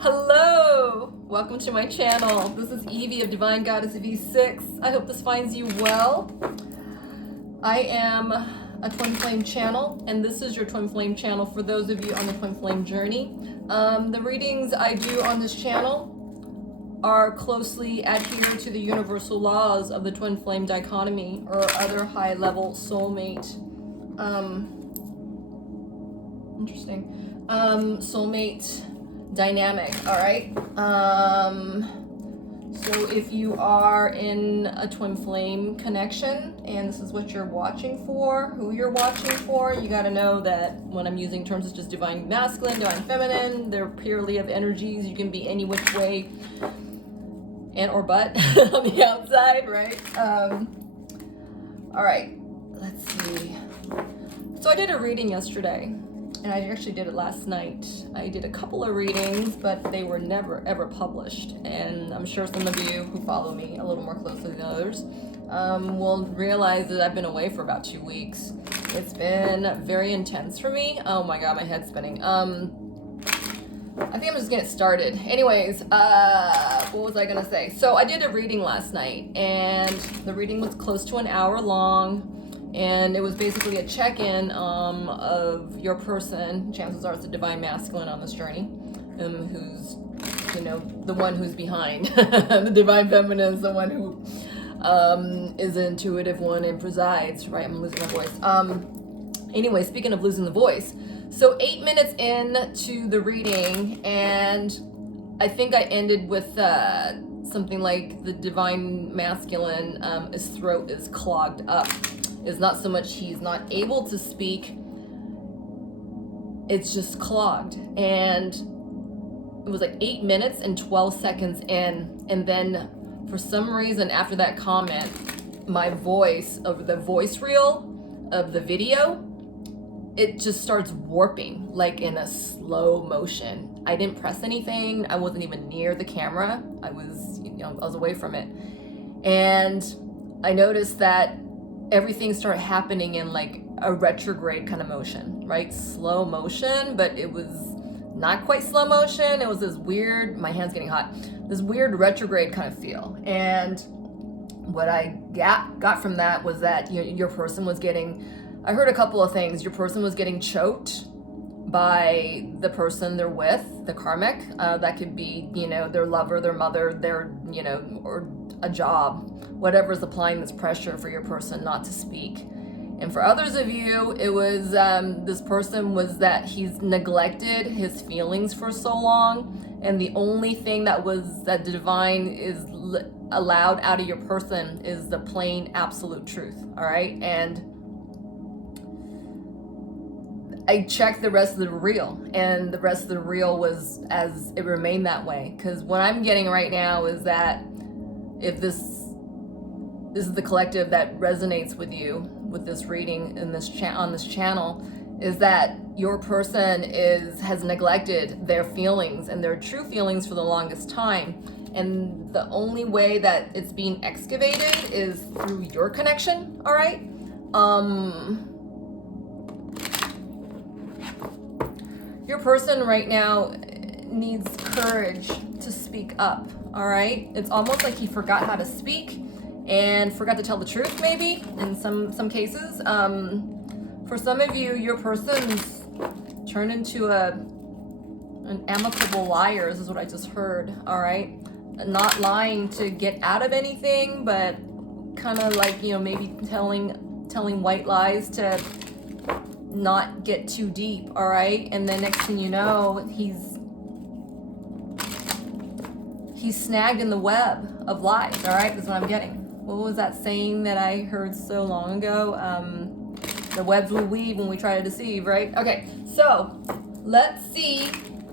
Hello! Welcome to my channel. This is Evee of Divine GoddessV6. I hope this finds you well. I am a Twinflame channel, and this is your Twinflame channel for those of you on the Twinflame journey. The readings I do on this channel are closely adhere to the universal laws of the Twinflame dichotomy or other high-level soulmate. Soulmate dynamic. All right. So if you are in a twin flame connection and this is what you're watching for, who you're watching for, you got to know that when I'm using terms such as divine masculine, divine feminine, they're purely of energies. You can be any which way and or but on the outside, right? All right, let's see. So I did a reading yesterday. And I actually did it last night. I did a couple of readings, but they were never ever published. And I'm sure some of you who follow me a little more closely than others will realize that I've been away for about 2 weeks. It's been very intense for me. Oh my God, my head's spinning. I think I'm just getting started. Anyways, what was I gonna say? So I did a reading last night, and the reading was close to an hour long. And it was basically a check-in of your person. Chances are it's a divine masculine on this journey, who's, you know, the one who's behind. The divine feminine is the one who is the intuitive one and presides, right? I'm losing my voice. Anyway, speaking of losing the voice. So 8 minutes into the reading, and I think I ended with something like the divine masculine, his throat is clogged up. It's not so much he's not able to speak, it's just clogged. And it was like 8 minutes and 12 seconds in, and then for some reason after that comment, my voice of the voice reel of the video, it just starts warping like in a slow motion. I didn't press anything. I wasn't even near the camera. I was away from it. And I noticed that everything started happening in like a retrograde kind of motion, right? Slow motion, but it was not quite slow motion. It was this weird, my hand's getting hot, this weird retrograde kind of feel. And what I got from that was that your person was getting, I heard a couple of things. Your person was getting choked by the person they're with, the karmic. That could be, their lover, their mother, their, or a job, whatever's applying this pressure for your person not to speak. And for others of you, it was this person was that he's neglected his feelings for so long, and the only thing that the divine is allowed out of your person is the plain absolute truth. All right. And I checked the rest of the reel, and the rest of the reel was as it remained that way. Because what I'm getting right now is that if this is the collective that resonates with you with this reading in this on this channel, is that your person has neglected their feelings and their true feelings for the longest time, and the only way that it's being excavated is through your connection. All right. Your person right now needs courage to speak up. All right. It's almost like he forgot how to speak and forgot to tell the truth, maybe in some cases. For some of you, your person's turned into an amicable liar. This is what I just heard. All right. Not lying to get out of anything, but kind of like, maybe telling white lies to not get too deep. All right. And then next thing you know, he's snagged in the web of lies. All right. That's what I'm getting. What was that saying that I heard so long ago? The webs will weave when we try to deceive, right? Okay. So let's see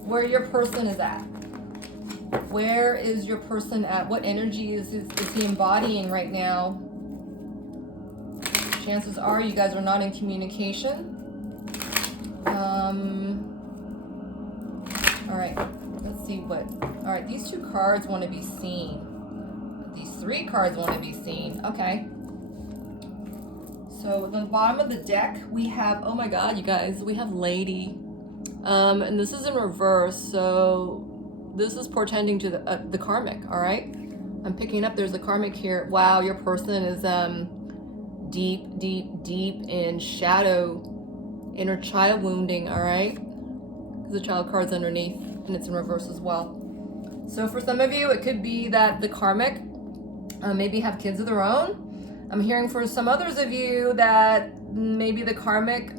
where your person is at. Where is your person at? What energy is he embodying right now? Chances are you guys are not in communication. All right, let's see what. All right, these 2 cards want to be seen. These 3 cards want to be seen. Okay. So at the bottom of the deck, we have, oh my God, you guys, we have Lady. And this is in reverse. So this is portending to the karmic, all right? I'm picking up there's a karmic here. Wow, your person is deep in shadow, inner child wounding, all right? Because the child card's underneath and it's in reverse as well. So for some of you, it could be that the karmic maybe have kids of their own. I'm hearing for some others of you that maybe the karmic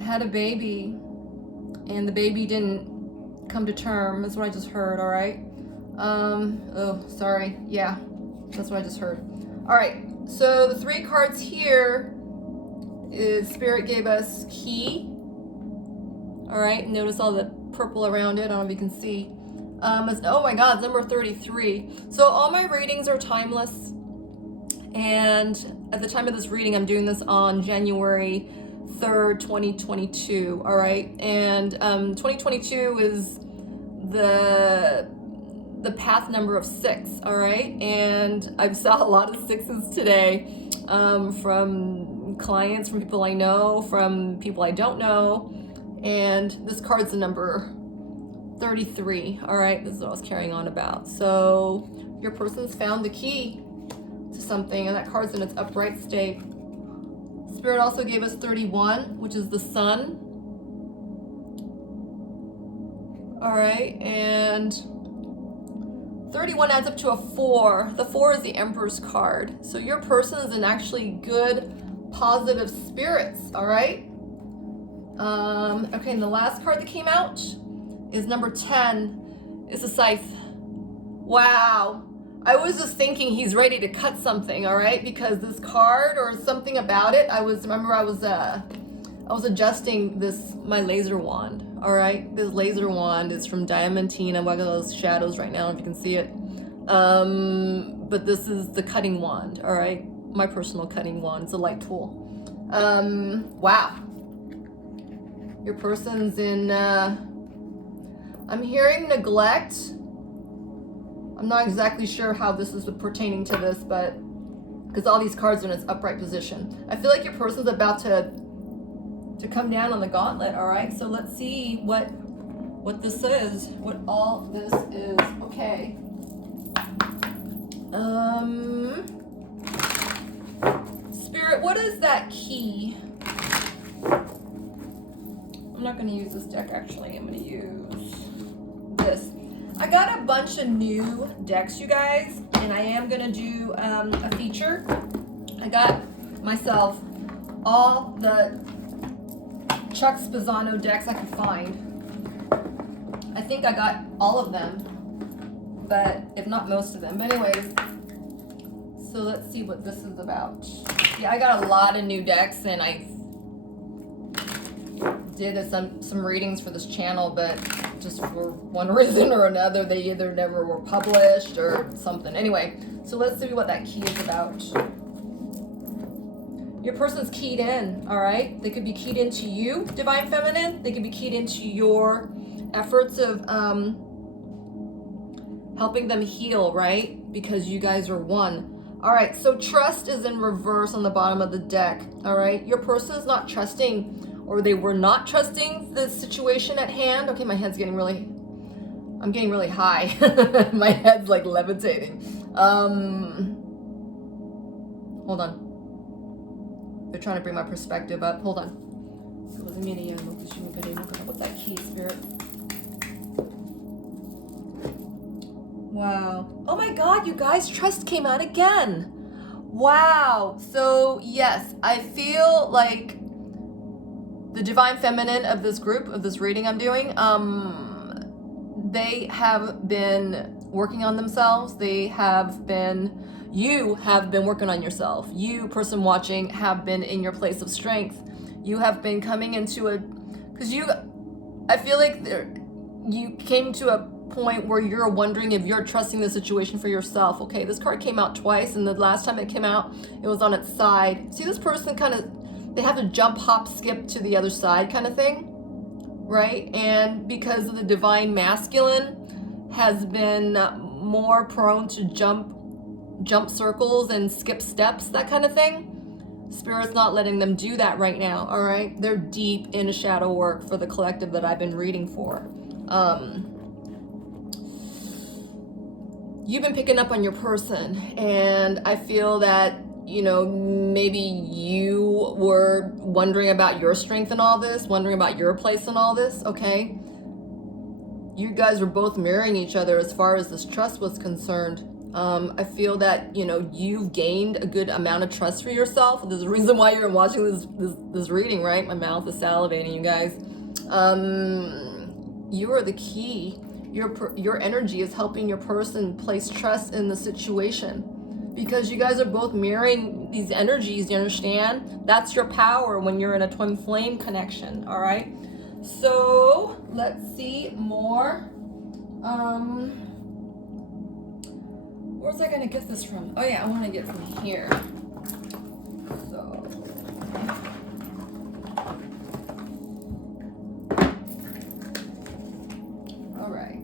had a baby and the baby didn't come to term. That's what I just heard, all right? Oh, sorry. Yeah, that's what I just heard. All right, so the 3 cards here is Spirit gave us key. All right, notice all the purple around it. I don't know if you can see. Oh my God, number 33. So all my readings are timeless. And at the time of this reading, I'm doing this on January 3rd, 2022. All right. And 2022 is the path number of 6. All right. And I've saw a lot of 6s today from clients, from people I know, from people I don't know. And this card's the number 33. All right, this is what I was carrying on about. So your person's found the key to something, and that card's in its upright state. Spirit also gave us 31, which is the sun. All right, and 31 adds up to a 4. The 4 is the Emperor's card. So your person is in actually good, positive spirits. All right. Okay, and the last card that came out is number 10. It's a scythe. Wow. I was just thinking he's ready to cut something, all right? Because this card or something about it, I was adjusting my laser wand, all right? This laser wand is from Diamantine. I'm working those shadows right now, if you can see it. But this is the cutting wand, all right? My personal cutting wand. It's a light tool. Wow. Your person's in, I'm hearing neglect. I'm not exactly sure how this is pertaining to this, but because all these cards are in its upright position. I feel like your person's about to come down on the gauntlet, all right? So let's see what this is, what all this is. Okay. Spirit, what is that key? I'm not going to use this deck, actually. I'm going to use this. I got a bunch of new decks, you guys, and I am going to do a feature. I got myself all the Chuck Spezzano decks I could find. I think I got all of them, but if not most of them. But anyways, so let's see what this is about. Yeah, I got a lot of new decks, and I did some readings for this channel, but just for one reason or another, they either never were published or something. Anyway, so let's see what that key is about. Your person's keyed in, all right? They could be keyed into you, Divine Feminine. They could be keyed into your efforts of helping them heal, right? Because you guys are one. All right, so trust is in reverse on the bottom of the deck, all right? Your person is not trusting, or they were not trusting the situation at hand. Okay, my head's getting really, I'm getting really high. My head's like levitating. Hold on. They're trying to bring my perspective up. Hold on. What's that key, Spirit? Wow. Oh my God, you guys, trust came out again. Wow. So yes, I feel like the Divine Feminine of this group, of this reading I'm doing, they have been working on themselves. You have been working on yourself. You, person watching, have been in your place of strength. You have been coming into I feel like you came to a point where you're wondering if you're trusting the situation for yourself. Okay, this card came out twice, and the last time it came out, it was on its side. See, this person they have to jump, hop, skip to the other side kind of thing, right? And because of the Divine Masculine has been more prone to jump circles and skip steps, that kind of thing. Spirit's not letting them do that right now, all right? They're deep in shadow work for the collective that I've been reading for. You've been picking up on your person, and I feel that, you know, maybe you were wondering about your strength in all this, wondering about your place in all this, okay? You guys were both mirroring each other as far as this trust was concerned. I feel that, you know, you've gained a good amount of trust for yourself. There's a reason why you're watching this reading, right? My mouth is salivating, you guys. You are the key. Your energy is helping your person place trust in the situation, because you guys are both mirroring these energies, you understand? That's your power when you're in a twin flame connection, all right? So let's see more. Where's I gonna get this from? Oh yeah, I want to get from here. So all right.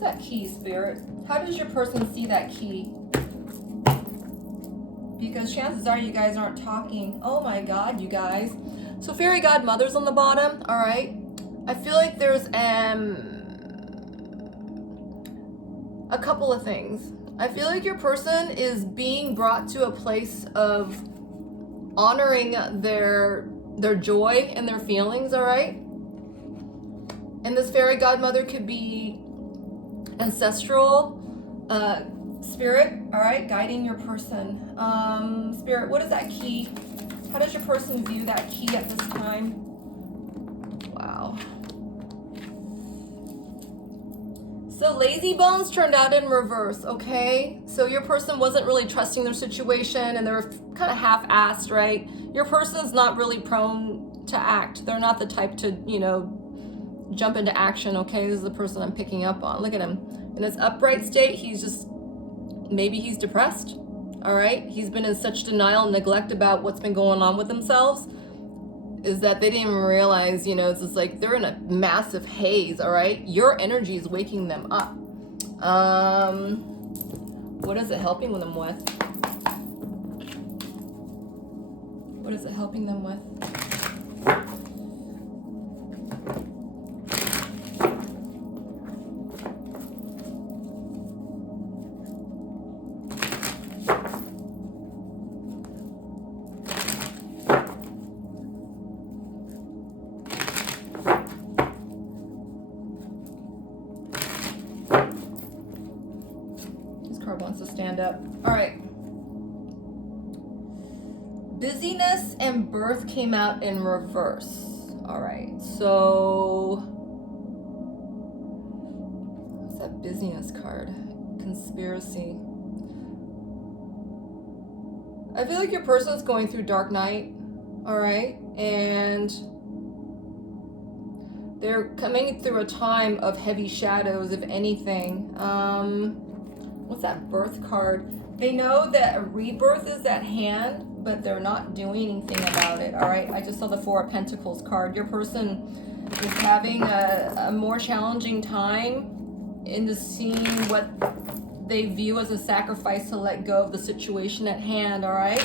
That key, Spirit? How does your person see that key? Because chances are you guys aren't talking. Oh my God, you guys. So fairy godmother's on the bottom, all right? I feel like there's a couple of things. I feel like your person is being brought to a place of honoring their joy and their feelings, all right? And this fairy godmother could be ancestral spirit, all right, guiding your person. Spirit, what is that key? How does your person view that key at this time? Wow. So lazy bones turned out in reverse, okay? So your person wasn't really trusting their situation, and they were kind of half-assed, right? Your person's not really prone to act. They're not the type to, you know, jump into action, okay? This is the person I'm picking up on. Look at him. In his upright state, he's just, maybe he's depressed, all right? He's been in such denial and neglect about what's been going on with themselves, is that they didn't even realize, you know, it's just like they're in a massive haze, all right? Your energy is waking them up. What is it helping them with? What is it helping them with? Wants to stand up. All right. Busyness and birth came out in reverse. All right. So what's that busyness card? Conspiracy. I feel like your person's going through dark night. All right. And they're coming through a time of heavy shadows, if anything. What's that birth card? They know that a rebirth is at hand, but they're not doing anything about it, all right? I just saw the Four of Pentacles card. Your person is having a more challenging time into seeing what they view as a sacrifice to let go of the situation at hand, all right?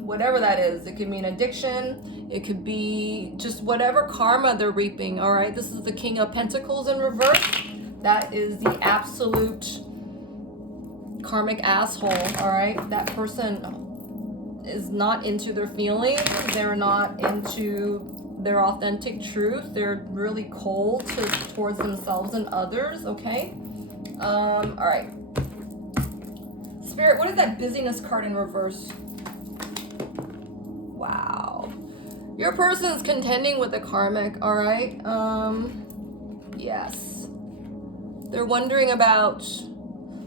Whatever that is. It could mean addiction. It could be just whatever karma they're reaping, all right? This is the King of Pentacles in reverse. That is the absolute karmic asshole, all right? That person is not into their feelings. They're not into their authentic truth. They're really cold towards themselves and others, okay? All right. Spirit, what is that busyness card in reverse? Wow. Your person's contending with the karmic, all right? Yes. They're wondering about,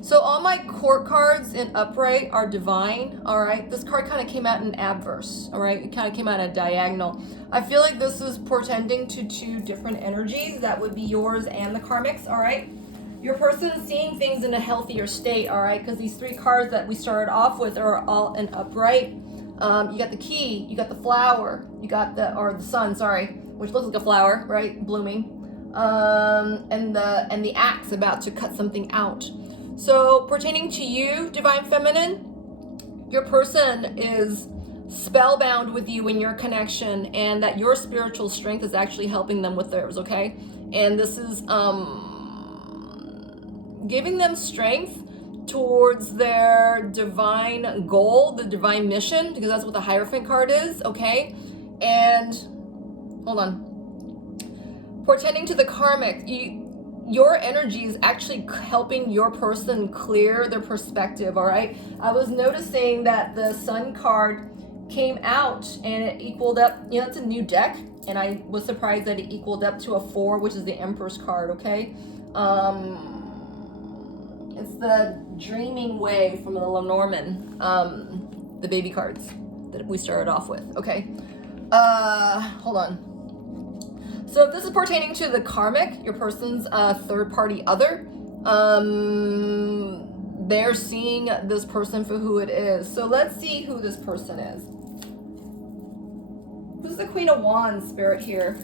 So all my court cards in upright are divine, all right? This card kind of came out in adverse, all right? It kind of came out at diagonal. I feel like this is portending to two different energies. That would be yours and the karmics, all right? Your person is seeing things in a healthier state, all right? Because these three cards that we started off with are all in upright. You got the key, you got the flower, you got the sun, sorry, which looks like a flower, right? Blooming. And the axe about to cut something out. So pertaining to you, Divine Feminine, your person is spellbound with you in your connection, and that your spiritual strength is actually helping them with theirs, okay? And this is giving them strength towards their divine goal, the divine mission, because that's what the Hierophant card is, okay? And hold on. Portending to the karmic, your energy is actually helping your person clear their perspective, all right? I was noticing that the Sun card came out and it equaled up, you know, it's a new deck, and I was surprised that it equaled up to a 4, which is the Empress card, okay? It's the Dreaming Way from the Lenormand, the baby cards that we started off with, okay? Hold on. So if this is pertaining to the karmic, your person's third-party other, they're seeing this person for who it is. So let's see who this person is. Who's the Queen of Wands, Spirit, here?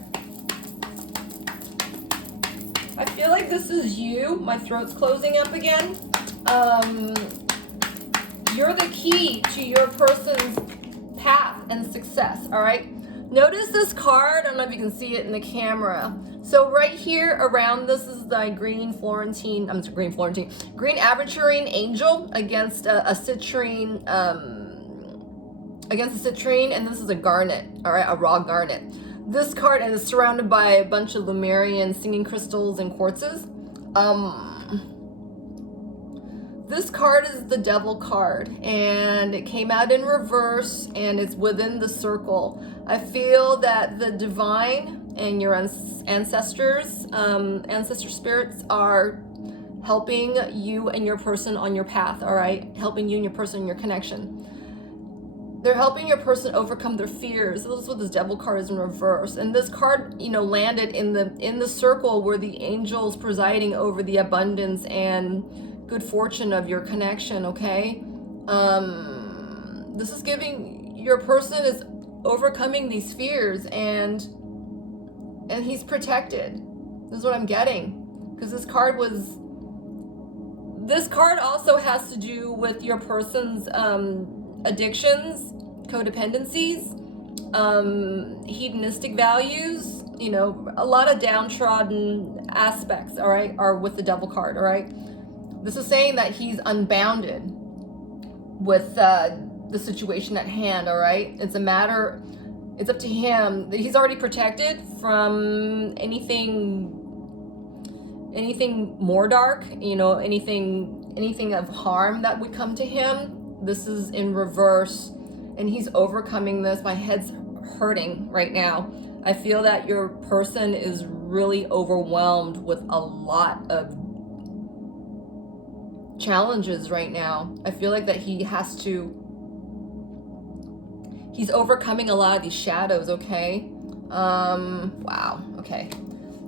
I feel like this is you. My throat's closing up again. You're the key to your person's path and success, all right? Notice this card, I don't know if you can see it in the camera. So right here around this is the green aventurine angel against a citrine, and this is a garnet, all right, a raw garnet. This card is surrounded by a bunch of Lemurian singing crystals and quartzes. This card is the Devil card, and it came out in reverse, and it's within the circle. I feel that the divine and your ancestors, ancestor spirits are helping you and your person on your path, all right? Helping you and your person in your connection. They're helping your person overcome their fears. This is what this Devil card is in reverse. And this card, you know, landed in the circle where the angel's presiding over the abundance and good fortune of your connection, okay? This is giving your person is overcoming these fears, and he's protected. This is what I'm getting, because this card also has to do with your person's addictions, codependencies, hedonistic values, you know, a lot of downtrodden aspects, all right, are with the Devil card, all right? This is saying that he's unbounded with the situation at hand, all right? It's up to him. He's already protected from anything more dark, you know, anything of harm that would come to him. This is in reverse, and he's overcoming this. My head's hurting right now. I feel that your person is really overwhelmed with a lot of challenges right now. I feel like that he's overcoming a lot of these shadows, okay? Wow, okay.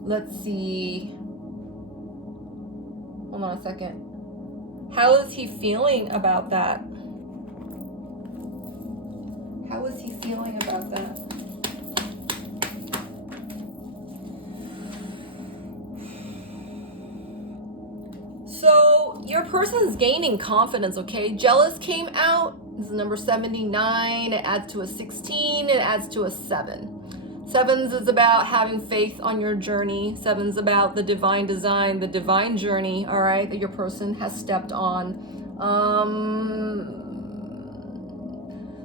Let's see. Hold on a second. How is he feeling about that? How is he feeling about that? So your person's gaining confidence, okay? Jealous came out. This is number 79. It adds to a 16. It adds to a 7. Sevens is about having faith on your journey. Sevens about the divine design, the divine journey, all right, that your person has stepped on.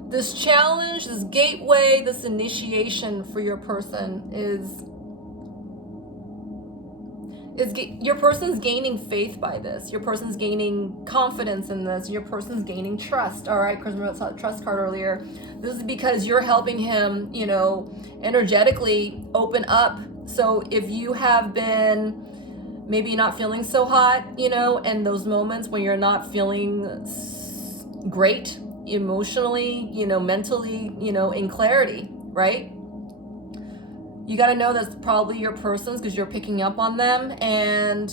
This challenge, this gateway, this initiation for your person is your person's gaining faith by this. Your person's gaining confidence in this. Your person's gaining trust. All right, because we saw the trust card earlier. This is because you're helping him, you know, energetically open up. So if you have been maybe not feeling so hot, you know, and those moments when you're not feeling great emotionally, you know, mentally, you know, in clarity, right? You got to know that's probably your person's, because you're picking up on them, and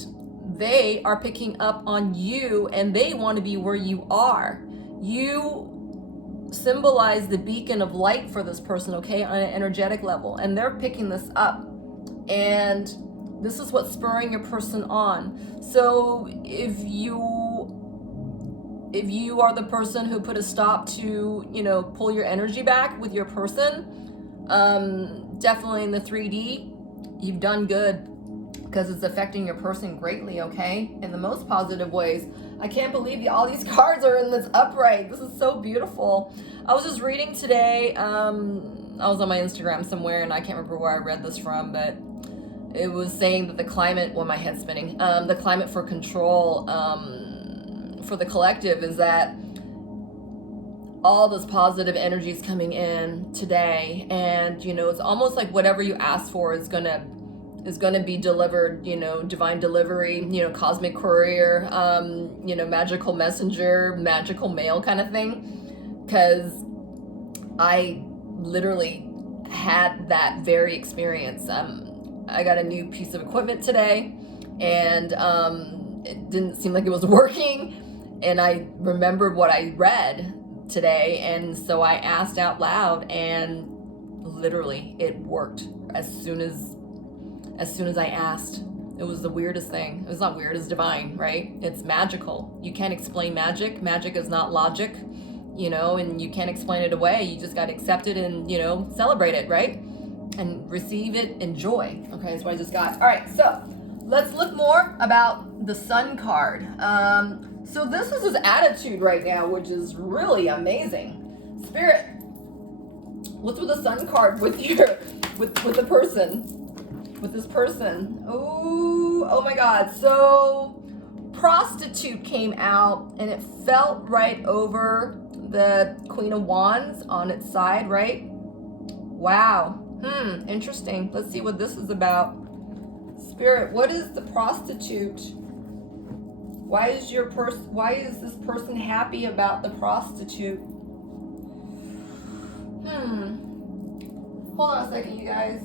they are picking up on you, and they want to be where you are. You symbolize the beacon of light for this person, okay, on an energetic level, and they're picking this up, and this is what's spurring your person on. So if you are the person who put a stop to, you know, pull your energy back with your person, definitely in the 3D, you've done good, because it's affecting your person greatly, okay, in the most positive ways. I can't believe all these cards are in this upright. This is so beautiful. I was just reading today, I was on my Instagram somewhere, and I can't remember where I read this from, but it was saying that the climate, well, my head's spinning, the climate for control for the collective is that all this positive energy is coming in today, and, you know, it's almost like whatever you ask for is gonna be delivered, you know, divine delivery, you know, cosmic courier, you know, magical messenger, magical mail kind of thing. Because I literally had that very experience. I got a new piece of equipment today, and it didn't seem like it was working, and I remembered what I read today, and so I asked out loud, and literally it worked as soon as I asked. It was the weirdest thing. It was not weird, it's divine, right? It's magical. You can't explain magic. Magic is not logic, you know, and you can't explain it away. You just got to accept it and, you know, celebrate it, right? And receive it, enjoy. Okay, that's what I just got. All right, so let's look more about the Sun card. So this is his attitude right now, which is really amazing. Spirit, what's with the Sun card with the person? With this person? Oh my God. So prostitute came out, and it felt right over the Queen of Wands on its side, right? Wow. Interesting. Let's see what this is about. Spirit, what is the prostitute? Why is this person happy about the prostitute? Hold on a second, you guys.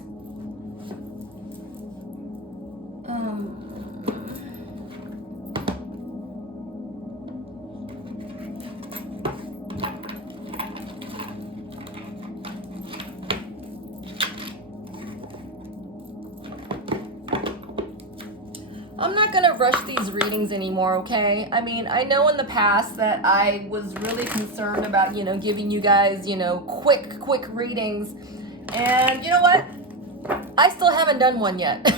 I'm not gonna rush these readings anymore, okay? I mean, I know in the past that I was really concerned about, you know, giving you guys, you know, quick readings. And you know what? I still haven't done one yet.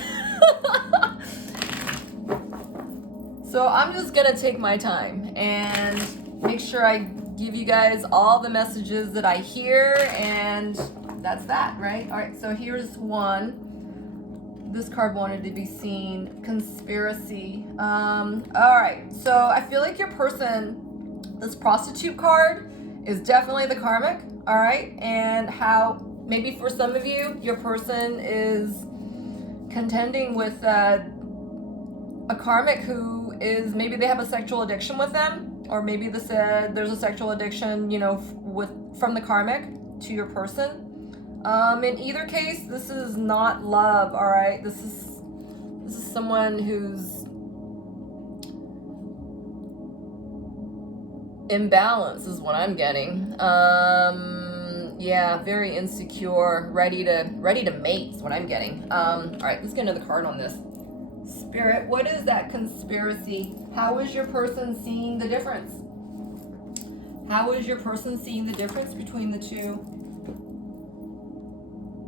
So I'm just gonna take my time and make sure I give you guys all the messages that I hear, and that's that, right? All right, so here's one. This card wanted to be seen. Conspiracy. All right, so I feel like your person, this prostitute card, is definitely the karmic, all right? And how maybe for some of you, your person is contending with a karmic who is, maybe they have a sexual addiction with them, or maybe there's a sexual addiction, you know, from the karmic to your person. In either case, this is not love, all right? This is someone who's imbalance is what I'm getting. Yeah, very insecure, ready to mate is what I'm getting. All right, let's get another card on this. Spirit, what is that conspiracy? How is your person seeing the difference? How is your person seeing the difference between the two?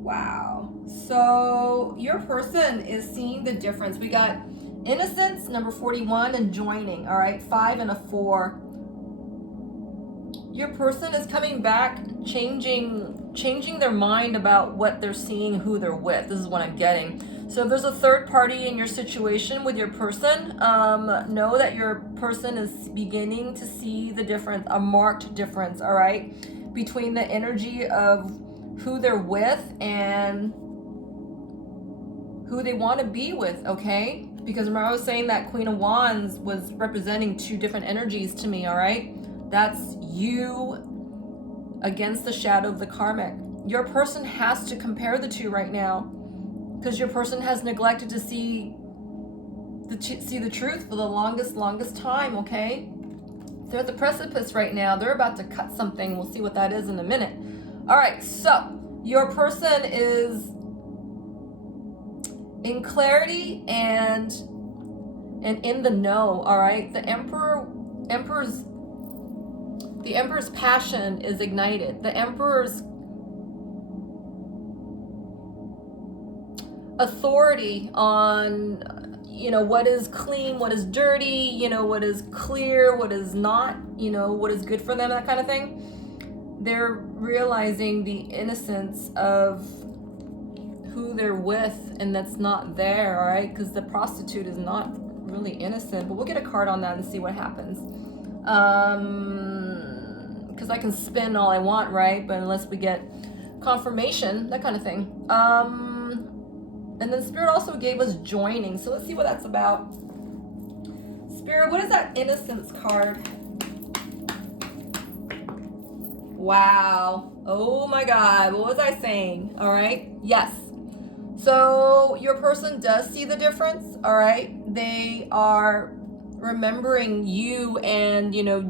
Wow. So your person is seeing the difference. We got innocence, number 41, and joining. All right, 5 and a 4. Your person is coming back, changing their mind about what they're seeing, who they're with. This is what I'm getting. So if there's a third party in your situation with your person, know that your person is beginning to see the difference, a marked difference, all right, between the energy of who they're with and who they want to be with, okay? Because remember I was saying that Queen of Wands was representing two different energies to me, all right? That's you against the shadow of the karmic. Your person has to compare the two right now because your person has neglected to see the truth for the longest time, okay? They're at the precipice right now. They're about to cut something. We'll see what that is in a minute. All right, so your person is in clarity and in the know, all right? The Emperor's passion is ignited. The Emperor's authority on, you know, what is clean, what is dirty, you know, what is clear, what is not, you know, what is good for them, that kind of thing. They're realizing the innocence of who they're with, and that's not there, all right? Because the prostitute is not really innocent, but we'll get a card on that and see what happens. Because I can spin all I want, right? But unless we get confirmation, that kind of thing. And then Spirit also gave us joining, so let's see what that's about. Spirit, what is that innocence card? Wow. Oh my God, what was I saying? All right, yes. So your person does see the difference, all right? They are remembering you and, you know,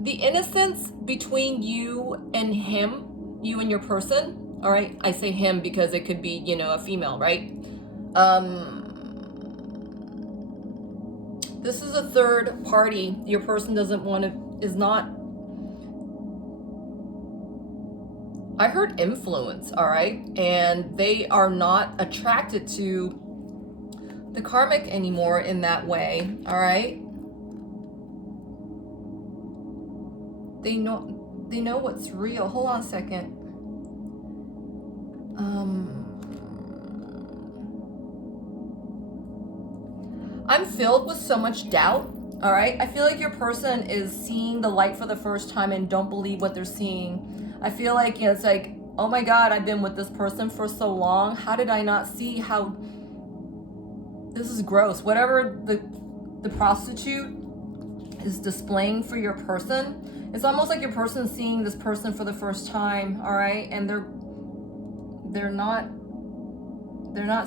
the innocence between you and him, you and your person. All right, I say him because it could be, you know, a female, right? This is a third party. Your person doesn't want to, is not, I heard influence, all right? And they are not attracted to the karmic anymore in that way, all right? They know what's real. Hold on a second. I'm filled with so much doubt, all right? I feel like your person is seeing the light for the first time and don't believe what they're seeing. I feel like, you know, it's like, oh my God, I've been with this person for so long. How did I not see how this is gross? Whatever the prostitute is displaying for your person, it's almost like your person's seeing this person for the first time, all right? And they're not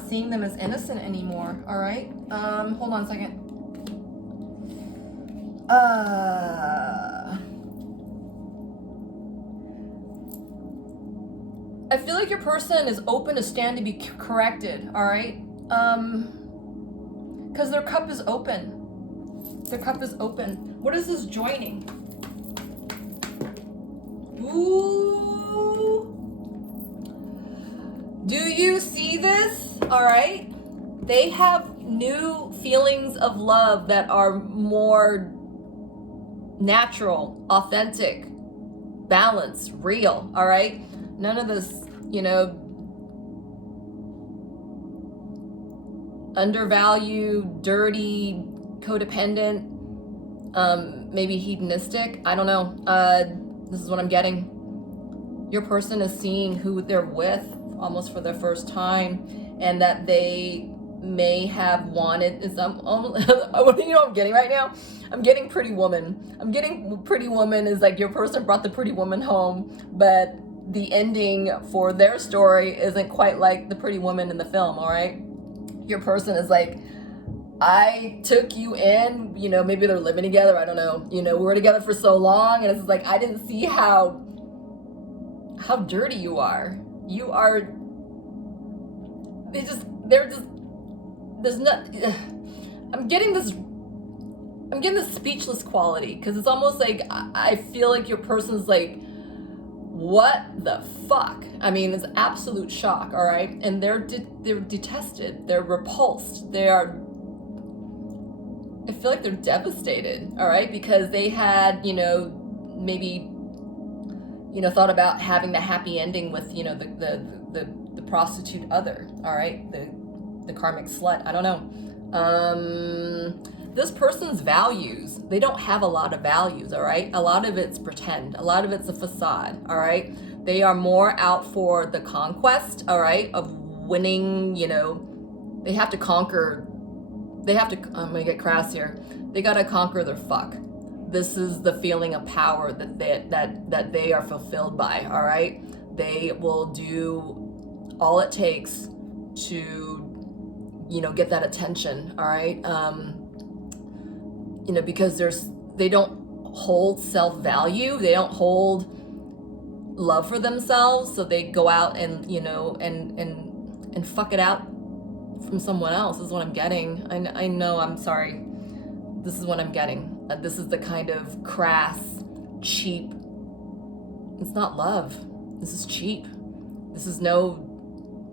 seeing them as innocent anymore, all right? Hold on a second. I feel like your person is open to stand to be corrected, all right? Because their cup is open. Their cup is open. What is this joining? Ooh. Do you see this? All right. They have new feelings of love that are more natural, authentic, balanced, real. All right. None of this, you know, undervalued, dirty, codependent, maybe hedonistic. I don't know. This is what I'm getting. Your person is seeing who they're with almost for the first time, and that they may have wanted is you know what I'm getting right now? I'm getting Pretty Woman. I'm getting Pretty Woman is like your person brought the Pretty Woman home, but the ending for their story isn't quite like the Pretty Woman in the film, all right? Your person is like, I took you in, you know, maybe they're living together, I don't know, you know, we were together for so long, and it's like, I didn't see how dirty you are. You are, there's not, I'm getting this speechless quality, because it's almost like, I feel like your person's like, what the fuck? I mean, it's absolute shock, all right? And they're detested, they're repulsed, I feel like they're devastated, all right? Because they had, you know, maybe, you know, thought about having the happy ending with, you know, the prostitute other, all right? The karmic slut, I don't know. This person's values, they don't have a lot of values, all right? A lot of it's pretend, a lot of it's a facade, all right? They are more out for the conquest, all right, of winning, you know, they have to conquer, I'm gonna get crass here, they gotta conquer their fuck. This is the feeling of power that they are fulfilled by, all right? They will do all it takes to, you know, get that attention, all right? You know, because they don't hold self-value, they don't hold love for themselves, so they go out and, you know, and fuck it out from someone else, is what I'm getting. I know, I'm sorry. This is what I'm getting. This is the kind of crass, cheap, it's not love. This is cheap. This is no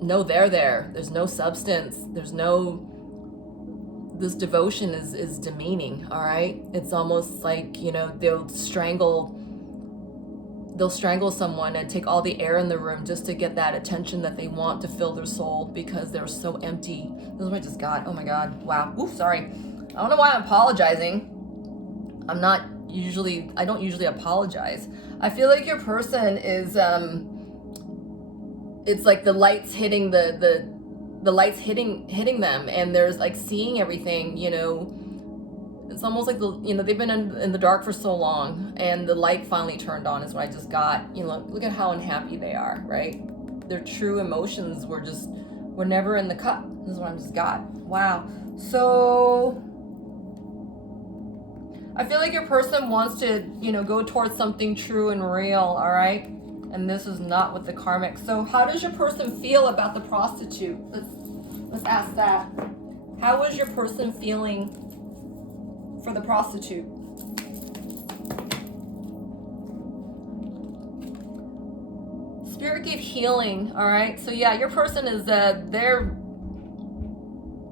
there. There's no substance. There's no, this devotion is demeaning, all right? It's almost like, you know, they'll strangle someone and take all the air in the room just to get that attention that they want to fill their soul, because they're so empty. This is what I just got. Oh my God. Wow. Oof, sorry. I don't know why I'm apologizing. I don't usually apologize. I feel like your person is, it's like the lights hitting the lights hitting them, and there's like seeing everything, you know. It's almost like they've been in the dark for so long, and the light finally turned on, is what I just got. You know, look at how unhappy they are, right? Their true emotions were never in the cup. This is what I just got. Wow. So I feel like your person wants to, you know, go towards something true and real, all right? And this is not with the karmic. So how does your person feel about the prostitute? Let's ask that. How is your person feeling for the prostitute? Spirit gave healing, all right? So yeah, your person is, they're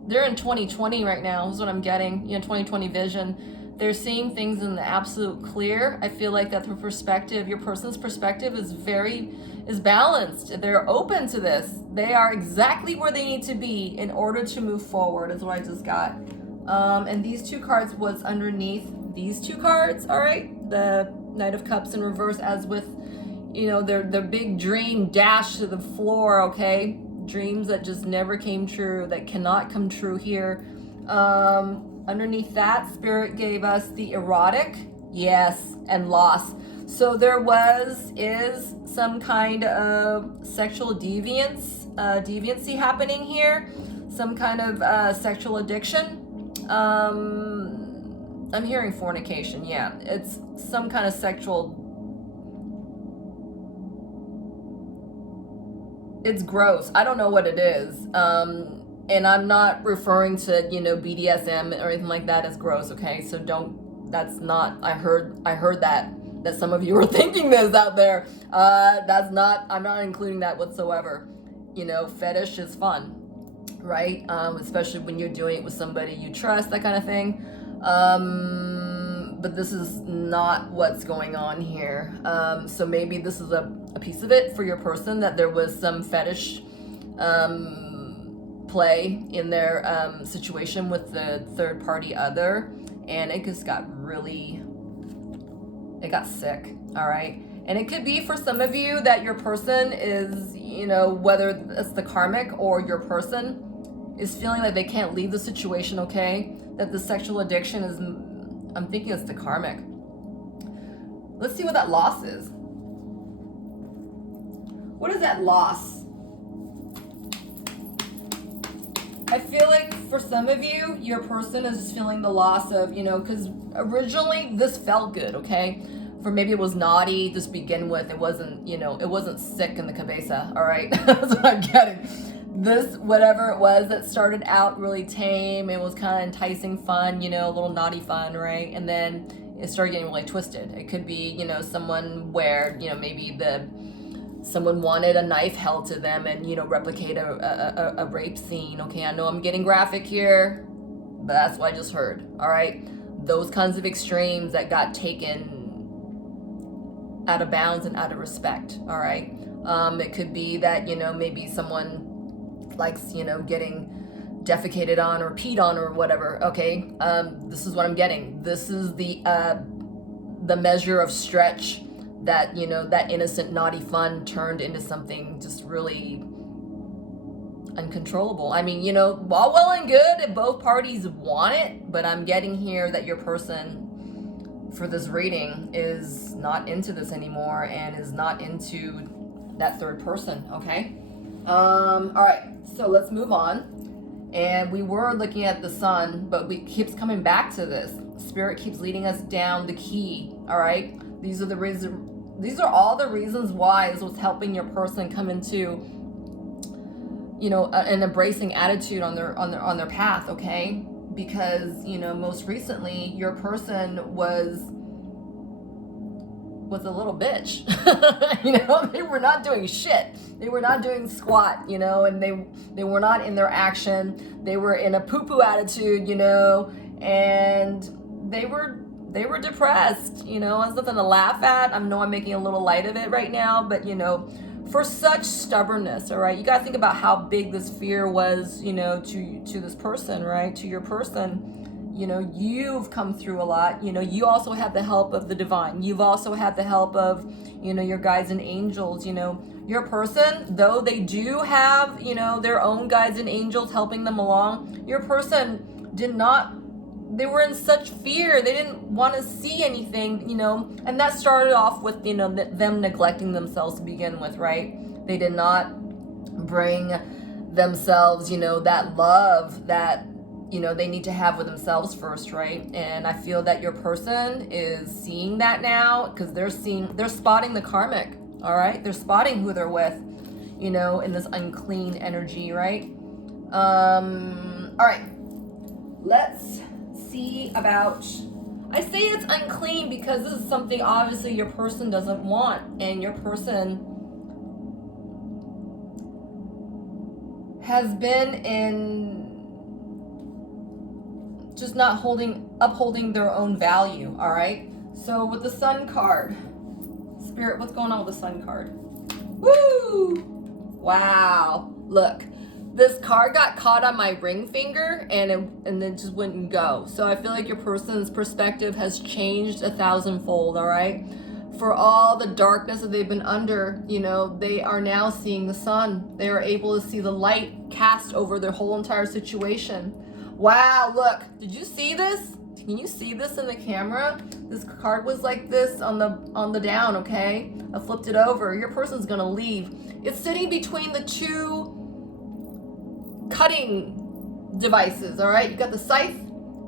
in 2020 right now, is what I'm getting. You know, 2020 vision. They're seeing things in the absolute clear. I feel like that their perspective, your person's perspective is balanced. They're open to this. They are exactly where they need to be in order to move forward, is what I just got. And these two cards was underneath these two cards, all right? The Knight of Cups in reverse, as with, you know, their big dream dash to the floor, okay? Dreams that just never came true, that cannot come true here. Underneath that, Spirit gave us the erotic, yes, and loss. So there is some kind of sexual deviancy happening here, some kind of sexual addiction. I'm hearing fornication, yeah. It's some kind of sexual, it's gross. I don't know what it is. And I'm not referring to, you know, BDSM or anything like that as gross, okay? So that's not, I heard that some of you are thinking this out there. I'm not including that whatsoever. You know, fetish is fun, right? Especially when you're doing it with somebody you trust, that kind of thing. But this is not what's going on here. So maybe this is a piece of it for your person, that there was some fetish, play in their situation with the third party other, and it just got sick, all right? And it could be for some of you that your person is, you know, whether it's the karmic or your person is feeling like they can't leave the situation, okay? That the sexual addiction is, I'm thinking it's the karmic. Let's see what that loss is. What is that loss? I feel like for some of you, your person is feeling the loss of, you know, because originally this felt good, okay? For maybe it was naughty to begin with. It wasn't, you know, it wasn't sick in the cabeza, all right? That's what I'm getting. This, whatever it was that started out really tame, it was kind of enticing fun, you know, a little naughty fun, right? And then it started getting really twisted. It could be, you know, someone where, you know, maybe someone wanted a knife held to them and, you know, replicate a rape scene. Okay, I know I'm getting graphic here, but that's what I just heard, all right? Those kinds of extremes that got taken out of bounds and out of respect, all right? It could be that, you know, maybe someone likes, you know, getting defecated on or peed on or whatever, okay? This is what I'm getting. This is the measure of stretch that, you know, that innocent naughty fun turned into something just really uncontrollable. I mean, you know, all well and good if both parties want it, but I'm getting here that your person for this reading is not into this anymore and is not into that third person, okay? All right, so let's move on. And we were looking at the sun, but we keeps coming back to this. Spirit keeps leading us down the key, all right? These are all the reasons why this was helping your person come into, you know, an embracing attitude on their path, okay? Because, you know, most recently your person was a little bitch. You know, they were not doing shit. They were not doing squat, you know, and they were not in their action. They were in a poo-poo attitude, you know, and they were depressed, you know. It's nothing to laugh at. I know I'm making a little light of it right now, but, you know, for such stubbornness, all right, you got to think about how big this fear was, you know, to this person, right, to your person. You know, you've come through a lot. You know, you also have the help of the divine. You've also had the help of, you know, your guides and angels. You know, your person, though they do have, you know, their own guides and angels helping them along, your person did not, they were in such fear. They didn't want to see anything, you know, and that started off with, you know, them neglecting themselves to begin with, right? They did not bring themselves, you know, that love that, you know, they need to have with themselves first, right? And I feel that your person is seeing that now, because they're spotting the karmic, all right? They're spotting who they're with, you know, in this unclean energy, right? All right, let's see about, I say it's unclean because this is something obviously your person doesn't want, and your person has been in just not upholding their own value, all right? So with the Sun card, Spirit, what's going on with the Sun card? Woo! Wow, look, this card got caught on my ring finger and then just wouldn't go. So I feel like your person's perspective has changed 1,000-fold, all right? For all the darkness that they've been under, you know, they are now seeing the sun. They are able to see the light cast over their whole entire situation. Wow, look, did you see this? Can you see this in the camera? This card was like this on the down, okay? I flipped it over. Your person's gonna leave. It's sitting between the two cutting devices, all right? You got the scythe,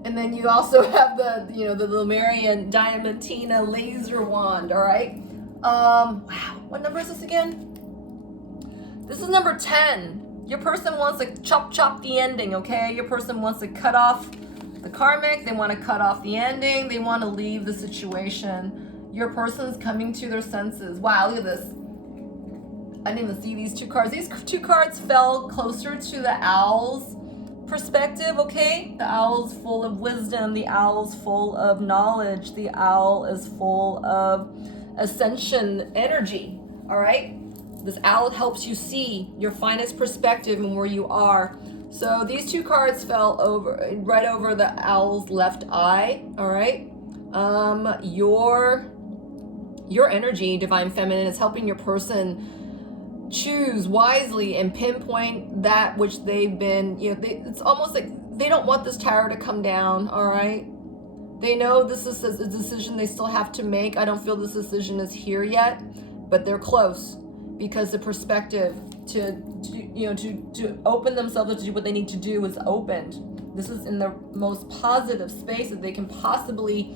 and then you also have the, you know, the Lemurian Diamantina laser wand, all right? Wow, what number is this again? This is number 10. Your person wants to chop the ending, okay? Your person wants to cut off the karmic. They want to cut off the ending. They want to leave the situation. Your person's coming to their senses. Wow, look at this. I didn't even see these two cards. These two cards fell closer to the owl's perspective, okay? The owl's full of wisdom. The owl's full of knowledge. The owl is full of ascension energy, all right? This owl helps you see your finest perspective and where you are. So these two cards fell right over the owl's left eye, all right? Your energy, Divine Feminine, is helping your person choose wisely and pinpoint that which they've been, you know, it's almost like they don't want this tower to come down, all right? They know this is a decision they still have to make. I don't feel this decision is here yet, but they're close. Because the perspective to open themselves up to do what they need to do is opened. This is in the most positive space that they can possibly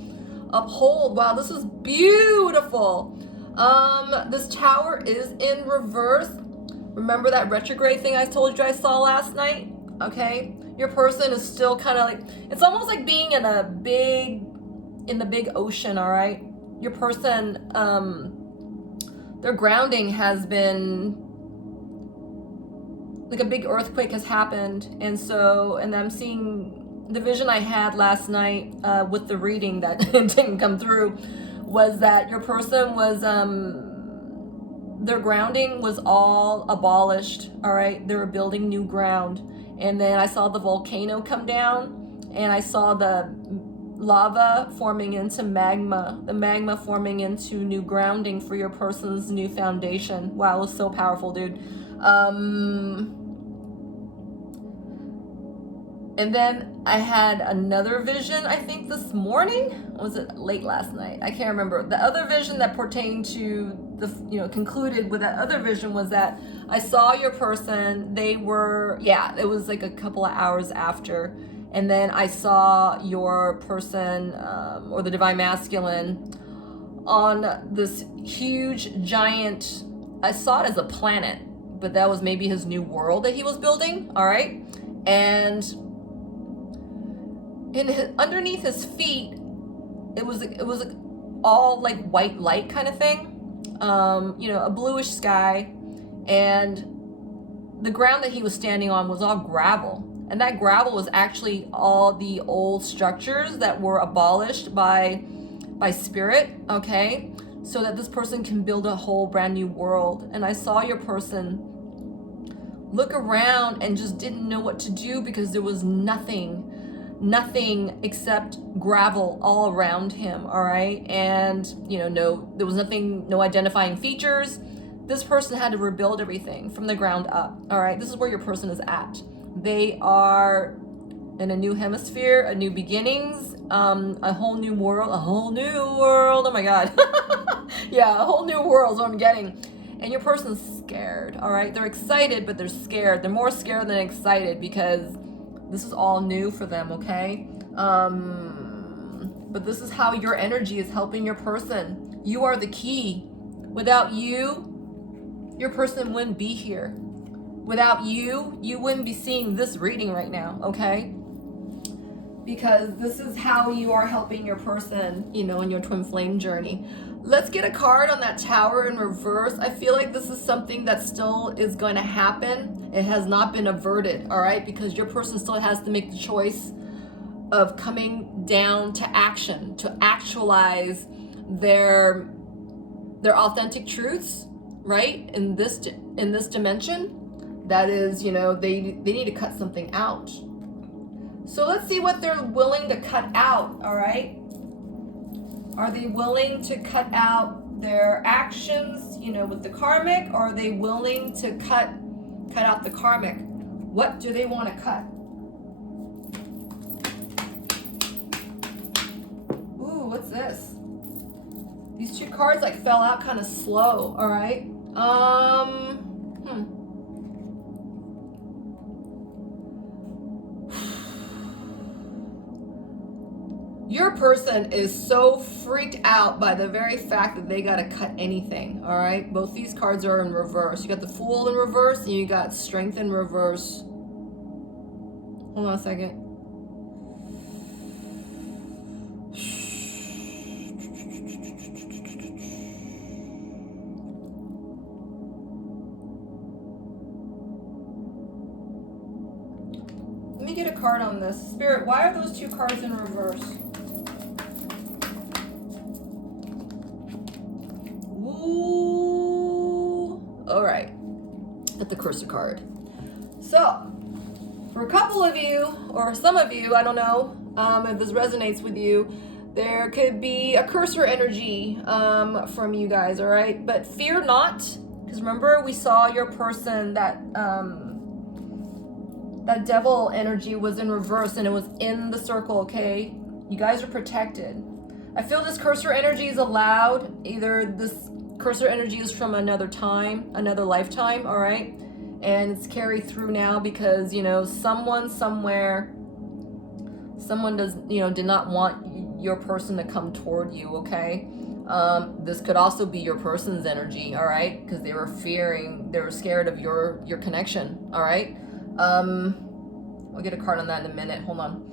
uphold. Wow, this is beautiful. This tower is in reverse. Remember that retrograde thing I told you I saw last night? Okay, your person is still kind of like, it's almost like being in the big ocean, all right? Your person, their grounding has been, like a big earthquake has happened. And I'm seeing the vision I had last night with the reading that didn't come through was that your person was, their grounding was all abolished, all right? They were building new ground. And then I saw the volcano come down and I saw the lava forming into magma, the magma forming into new grounding for your person's new foundation. Wow, it was so powerful, dude. And then I had another vision, I think this morning, or was it late last night? I can't remember. The other vision that pertained to the, concluded with that other vision was that I saw your person. They were, yeah, it was like a couple of hours after. And then I saw your person, or the divine masculine, on this huge giant, I saw it as a planet, but that was maybe his new world that he was building, all right? And underneath his feet, it was all like white light kind of thing, a bluish sky, and the ground that he was standing on was all gravel, and that gravel was actually all the old structures that were abolished by spirit, okay, so that this person can build a whole brand new world. And I saw your person look around and just didn't know what to do, because there was nothing except gravel all around him, all right? And, there was nothing, no identifying features. This person had to rebuild everything from the ground up, all right? This is where your person is at. They are in a new hemisphere, a new beginnings, a whole new world, oh my God. Yeah, a whole new world is what I'm getting. And your person's scared, all right? They're excited, but they're scared. They're more scared than excited, because this is all new for them, okay? But this is how your energy is helping your person. You are the key. Without you, your person wouldn't be here. Without you, you wouldn't be seeing this reading right now, okay? Because this is how you are helping your person, in your twin flame journey. Let's get a card on that Tower in reverse. I feel like this is something that still is going to happen. It has not been averted, all right? Because your person still has to make the choice of coming down to action, to actualize their authentic truths, right? In this dimension. That is, they need to cut something out. So let's see what they're willing to cut out, all right? Are they willing to cut out their actions, with the karmic, or are they willing to cut out the karmic? What do they want to cut? Ooh, what's this? These two cards fell out kind of slow, all right? Your person is so freaked out by the very fact that they got to cut anything, all right? Both these cards are in reverse. You got the Fool in reverse, and you got Strength in reverse. Hold on a second. Let me get a card on this. Spirit, why are those two cards in reverse? All right, at the cursor card. So, for a couple of you, or some of you, I don't know if this resonates with you, there could be a cursor energy from you guys, all right? But fear not, because remember we saw your person, that devil energy was in reverse, and it was in the circle, okay? You guys are protected. I feel this cursor energy is allowed. Either this cursor energy is from another time, another lifetime, all right? And it's carried through now because, someone somewhere, someone did not want your person to come toward you, okay? This could also be your person's energy, all right? Because they were scared of your connection, all right? I'll get a card on that in a minute. Hold on.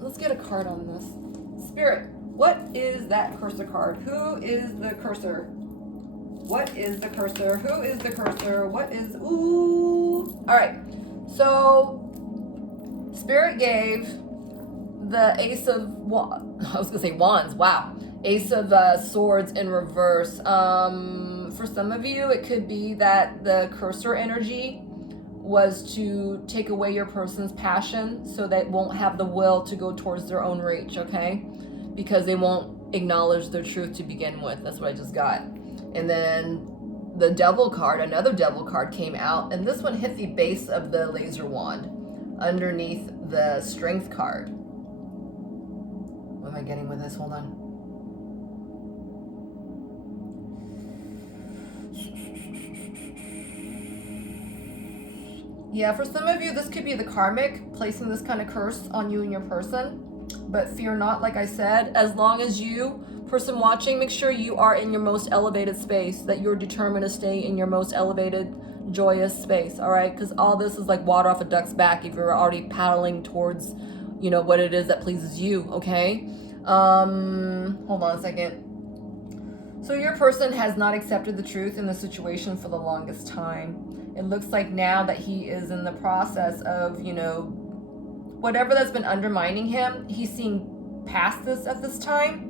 Let's get a card on this. Spirit, what is that cursor card? Who is the cursor? What is the cursor? Who is the cursor? What is... Ooh. All right. So, Spirit gave the Ace of... I was going to say wands. Wow. Ace of Swords in reverse. For some of you, it could be that the cursor energy was to take away your person's passion so they won't have the will to go towards their own reach, okay? Because they won't acknowledge their truth to begin with. That's what I just got. And then the devil card, another devil card came out, and this one hit the base of the laser wand underneath the strength card. What am I getting with this? Hold on. Yeah, for some of you, this could be the karmic placing this kind of curse on you and your person. But fear not, like I said, as long as you, person watching, make sure you are in your most elevated space, that you're determined to stay in your most elevated, joyous space, all right? Because all this is like water off a duck's back if you're already paddling towards, you know, what it is that pleases you, okay? Hold on a second. So your person has not accepted the truth in the situation for the longest time. It looks like now that he is in the process of, you know, whatever that's been undermining him, he's seeing past this at this time.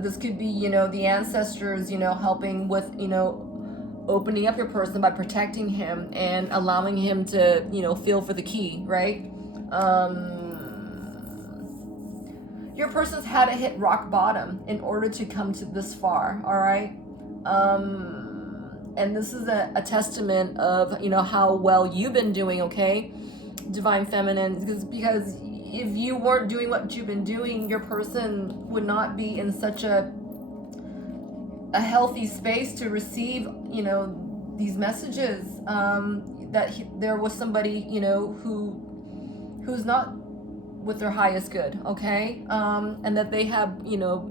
This could be, you know, the ancestors, you know, helping with, you know, opening up your person by protecting him and allowing him to, you know, feel for the key, right? Your person's had to hit rock bottom in order to come to this far, all right? And this is a testament of, you know, how well you've been doing, okay? Divine Feminine, because if you weren't doing what you've been doing, your person would not be in such a healthy space to receive, you know, these messages, that there was somebody, you know, who's not with their highest good, okay? And that they have, you know,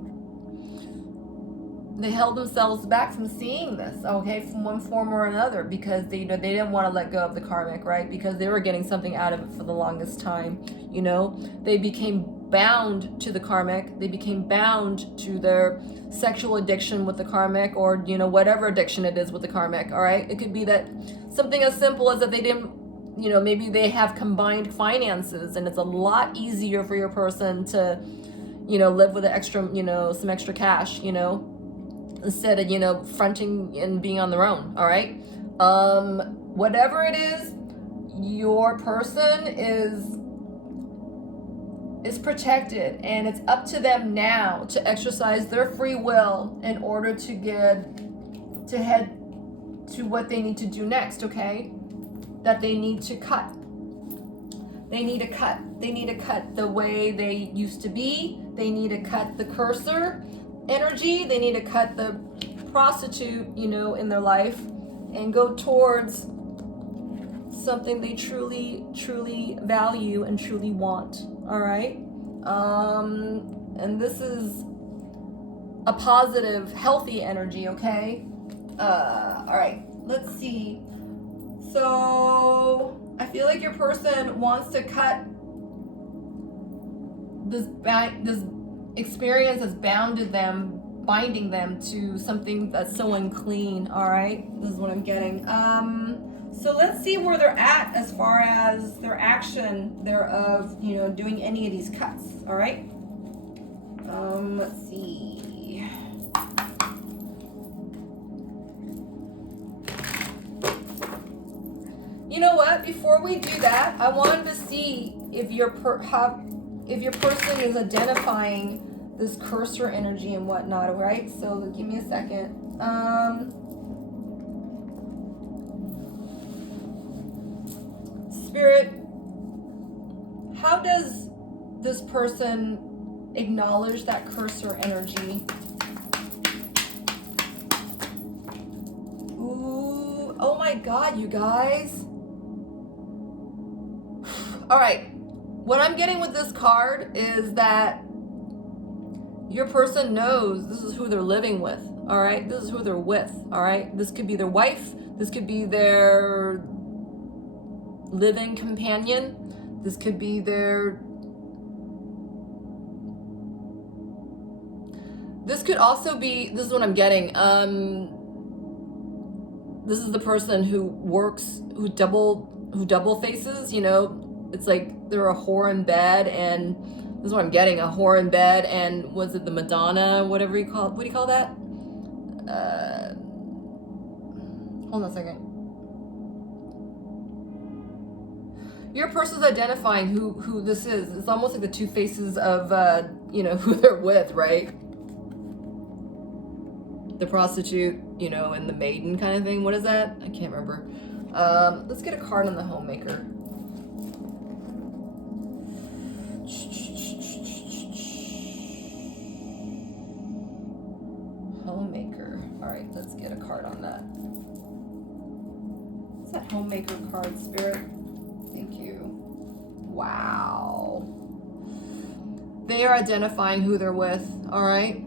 they held themselves back from seeing this, okay, from one form or another, because they, you know, they didn't want to let go of the karmic, right? Because they were getting something out of it for the longest time, you know? They became bound to the karmic. They became bound to their sexual addiction with the karmic, or, you know, whatever addiction it is with the karmic, all right? It could be that something as simple as that they didn't, you know, maybe they have combined finances, and it's a lot easier for your person to, you know, live with an extra, you know, some extra cash, you know, instead of, you know, fronting and being on their own, all right? Whatever it is, your person is protected, and it's up to them now to exercise their free will in order to head to what they need to do next, okay? That they need to cut. They need to cut. They need to cut the way they used to be. They need to cut the cursor energy. They need to cut the prostitute, you know, in their life, and go towards something they truly, truly value and truly want. All right. And this is a positive, healthy energy. Okay. All right. Let's see. So I feel like your person wants to cut this experience that's binding them to something that's so unclean. All right, this is what I'm getting. So let's see where they're at as far as their action thereof, you know, doing any of these cuts. All right. Let's see. You know what? Before we do that, I wanted to see if your person is identifying this cursor energy and whatnot, all right? So give me a second. Spirit, how does this person acknowledge that cursor energy? Ooh, oh my God, you guys. All right, what I'm getting with this card is that your person knows this is who they're living with, all right? This is who they're with, all right? This could be their wife. This could be their living companion. This could be their... This could also be... This is what I'm getting. This is the person who works, who double faces, you know? It's like they're a whore in bed, and this is what I'm getting, a whore in bed, and was it the Madonna, whatever you call it? What do you call that? Hold on a second. Your person's identifying who this is. It's almost like the two faces of, you know, who they're with, right? The prostitute, you know, and the maiden kind of thing. What is that? I can't remember. Let's get a card on the homemaker. Homemaker. All right, let's get a card on that. What's that homemaker card, Spirit? Thank you. Wow. They are identifying who they're with, all right?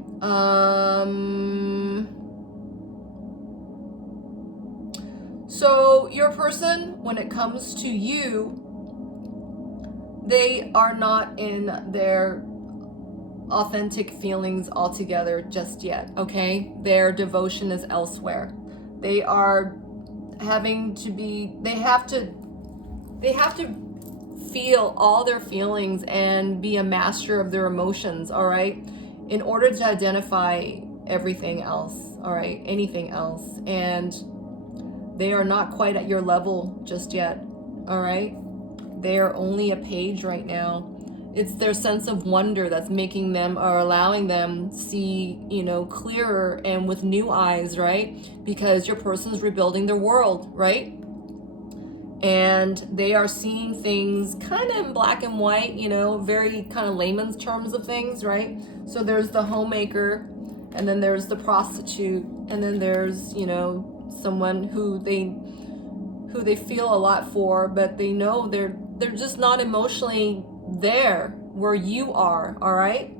So your person, when it comes to you, they are not in their authentic feelings altogether just yet, okay? Their devotion is elsewhere. They are having to be, they have to feel all their feelings and be a master of their emotions, all right? In order to identify everything else, all right? Anything else. And they are not quite at your level just yet, all right? They are only a page right now. It's their sense of wonder that's making them, or allowing them see, you know, clearer and with new eyes, right? Because your person's rebuilding their world, right? And they are seeing things kind of in black and white, you know, very kind of layman's terms of things, right? So there's the homemaker, and then there's the prostitute, and then there's, you know, someone who they feel a lot for, but they know they're just not emotionally there where you are, all right?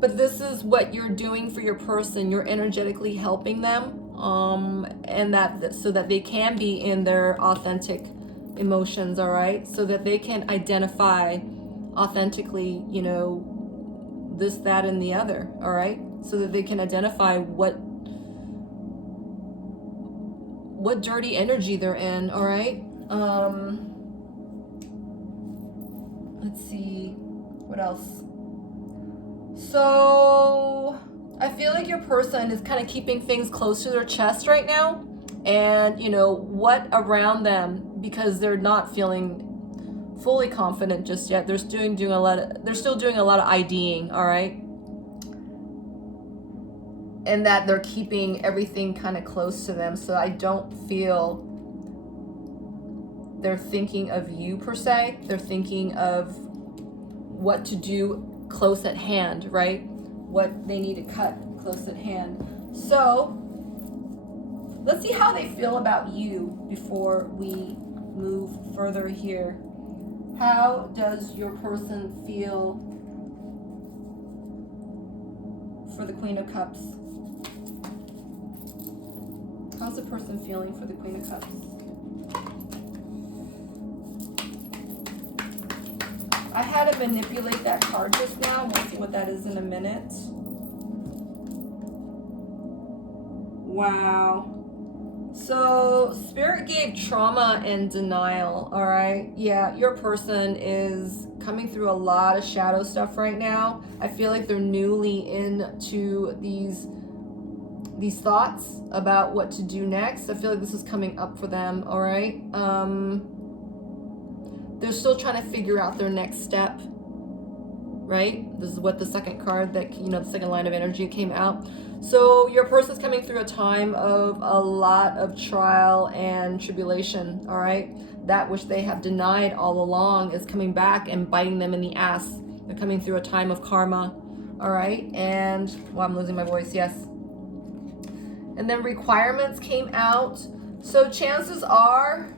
But this is what you're doing for your person. You're energetically helping them, and that so that they can be in their authentic emotions, all right? So that they can identify authentically, you know, this, that, and the other, all right? So that they can identify what dirty energy they're in, all right? Let's see, what else? So I feel like your person is kind of keeping things close to their chest right now, and you know what around them, because they're not feeling fully confident just yet. They're still doing a lot of IDing, all right? And that they're keeping everything kind of close to them. So I don't feel they're thinking of you per se. They're thinking of what to do close at hand, right? What they need to cut close at hand. So let's see how they feel about you before we move further here. How does your person feel for the Queen of Cups? How's the person feeling for the Queen of Cups? I had to manipulate that card just now. We'll see what that is in a minute. Wow. So Spirit gave trauma and denial, all right? Yeah, your person is coming through a lot of shadow stuff right now. I feel like they're newly into these thoughts about what to do next. I feel like this is coming up for them, all right? They're still trying to figure out their next step, right? This is what the second card that, you know, the second line of energy came out. So your person's coming through a time of a lot of trial and tribulation, all right? That which they have denied all along is coming back and biting them in the ass. They're coming through a time of karma, all right? And, well, I'm losing my voice, yes. And then requirements came out. So chances are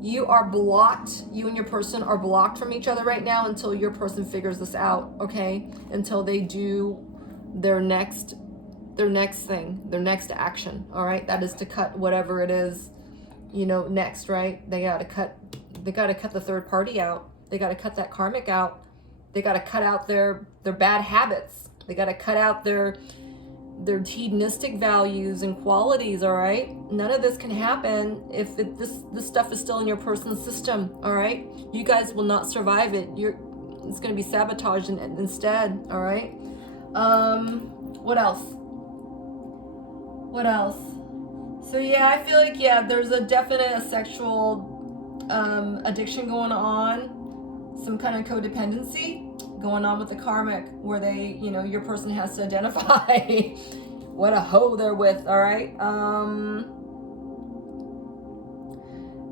you are blocked. You and your person are blocked from each other right now until your person figures this out, okay? Until they do their next thing, their next action, all right? That is to cut whatever it is, you know, next, right? They got to cut the third party out. They got to cut that karmic out. They got to cut out their bad habits. They got to cut out their hedonistic values and qualities, all right? None of this can happen if this stuff is still in your person's system, all right? You guys will not survive it. It's going to be sabotaged instead, all right? What else? So yeah, I feel like, yeah, there's a definite sexual addiction going on, some kind of codependency going on with the karmic, where they, you know, your person has to identify what a hoe they're with, all right?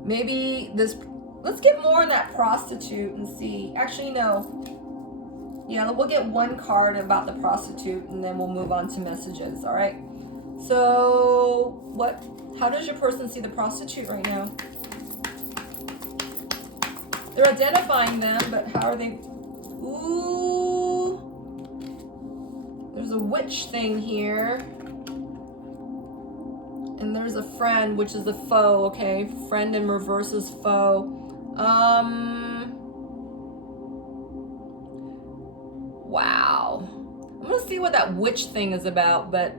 Maybe this, let's get more on that prostitute and see. Actually, no. Yeah, we'll get one card about the prostitute and then we'll move on to messages, all right? So, how does your person see the prostitute right now? They're identifying them, but how are they? Ooh. There's a witch thing here. And there's a friend, which is a foe, okay? Friend in reverse is foe. Wow. I'm gonna see what that witch thing is about, but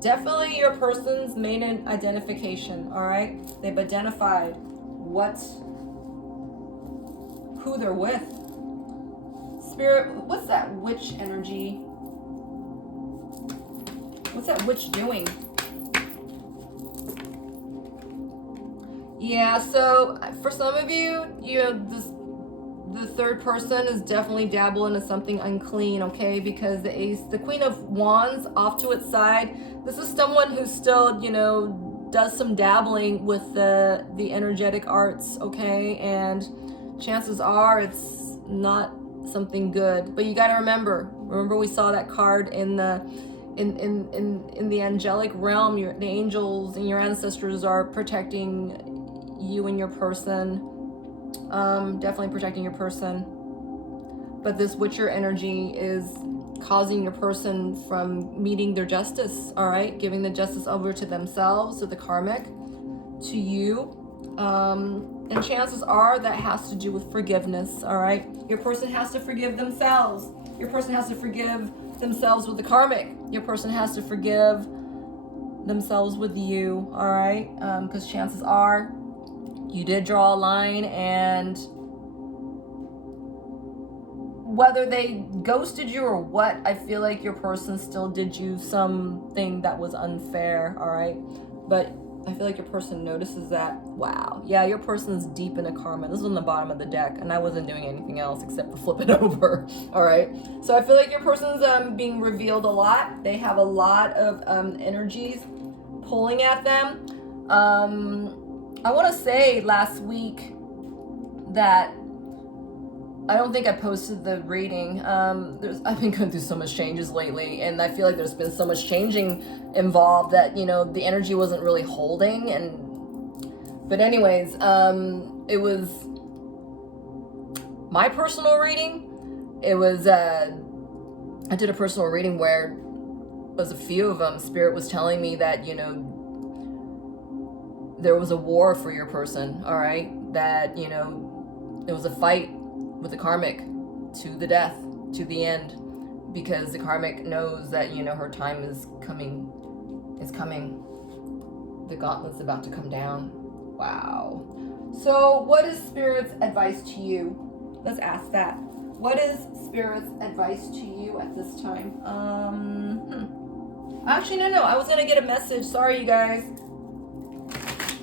definitely your person's made an identification, all right? They've identified who they're with. Spirit, what's that witch energy? What's that witch doing? Yeah, so for some of you, you know, the third person is definitely dabbling into something unclean, okay? Because the Queen of Wands off to its side, this is someone who still, you know, does some dabbling with the energetic arts, okay? And chances are it's not something good. But you got to remember we saw that card in the angelic realm. The angels and your ancestors are protecting you and your person, definitely protecting your person. But this witcher energy is causing your person from meeting their justice, all right? Giving the justice over to themselves, to the karmic, to you. And chances are that has to do with forgiveness, all right? Your person has to forgive themselves. Your person has to forgive themselves with the karmic. Your person has to forgive themselves with you, all right? Because chances are you did draw a line, and whether they ghosted you or what, I feel like your person still did you something that was unfair, all right? But I feel like your person notices that. Wow. Yeah, your person's deep into karma. This is on the bottom of the deck, and I wasn't doing anything else except to flip it over. All right. So I feel like your person's being revealed a lot. They have a lot of energies pulling at them. I want to say last week that I don't think I posted the reading. I've been going through so much changes lately, and I feel like there's been so much changing involved that, you know, the energy wasn't really holding. But anyways, it was my personal reading. It was I did a personal reading where it was a few of them. Spirit was telling me that, you know, there was a war for your person, all right? That, you know, it was a fight with the karmic to the death, to the end, because the karmic knows that, you know, her time is coming. The gauntlet's about to come down. Wow. So what is Spirit's advice to you? Let's ask that. What is Spirit's advice to you at this time? Actually, no, I was gonna get a message. Sorry, you guys.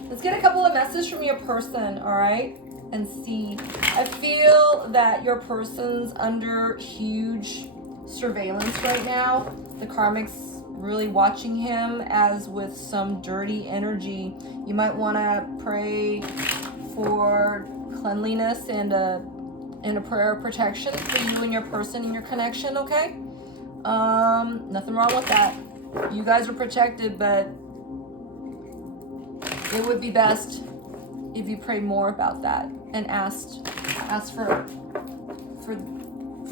Let's get a couple of messages from your person, all right? And see. I feel that your person's under huge surveillance right now. The karmic's really watching him as with some dirty energy. You might want to pray for cleanliness and a prayer of protection for you and your person and your connection, okay? Nothing wrong with that. You guys are protected, but it would be best if you prayed more about that and asked for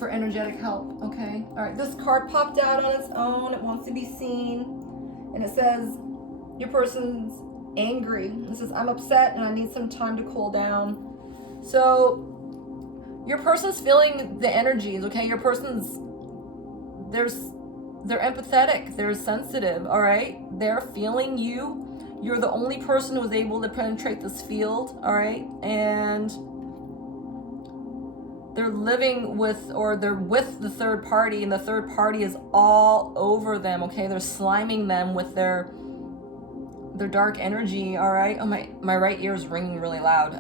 energetic help, okay? All right, this card popped out on its own. It wants to be seen. And it says, your person's angry. It says, I'm upset and I need some time to cool down. So your person's feeling the energies, okay? Your person's, they're empathetic. They're sensitive, all right? They're feeling you. You're the only person who was able to penetrate this field, all right? And they're living with, or they're with the third party, and the third party is all over them, okay? They're sliming them with their dark energy, all right? Oh, my right ear is ringing really loud.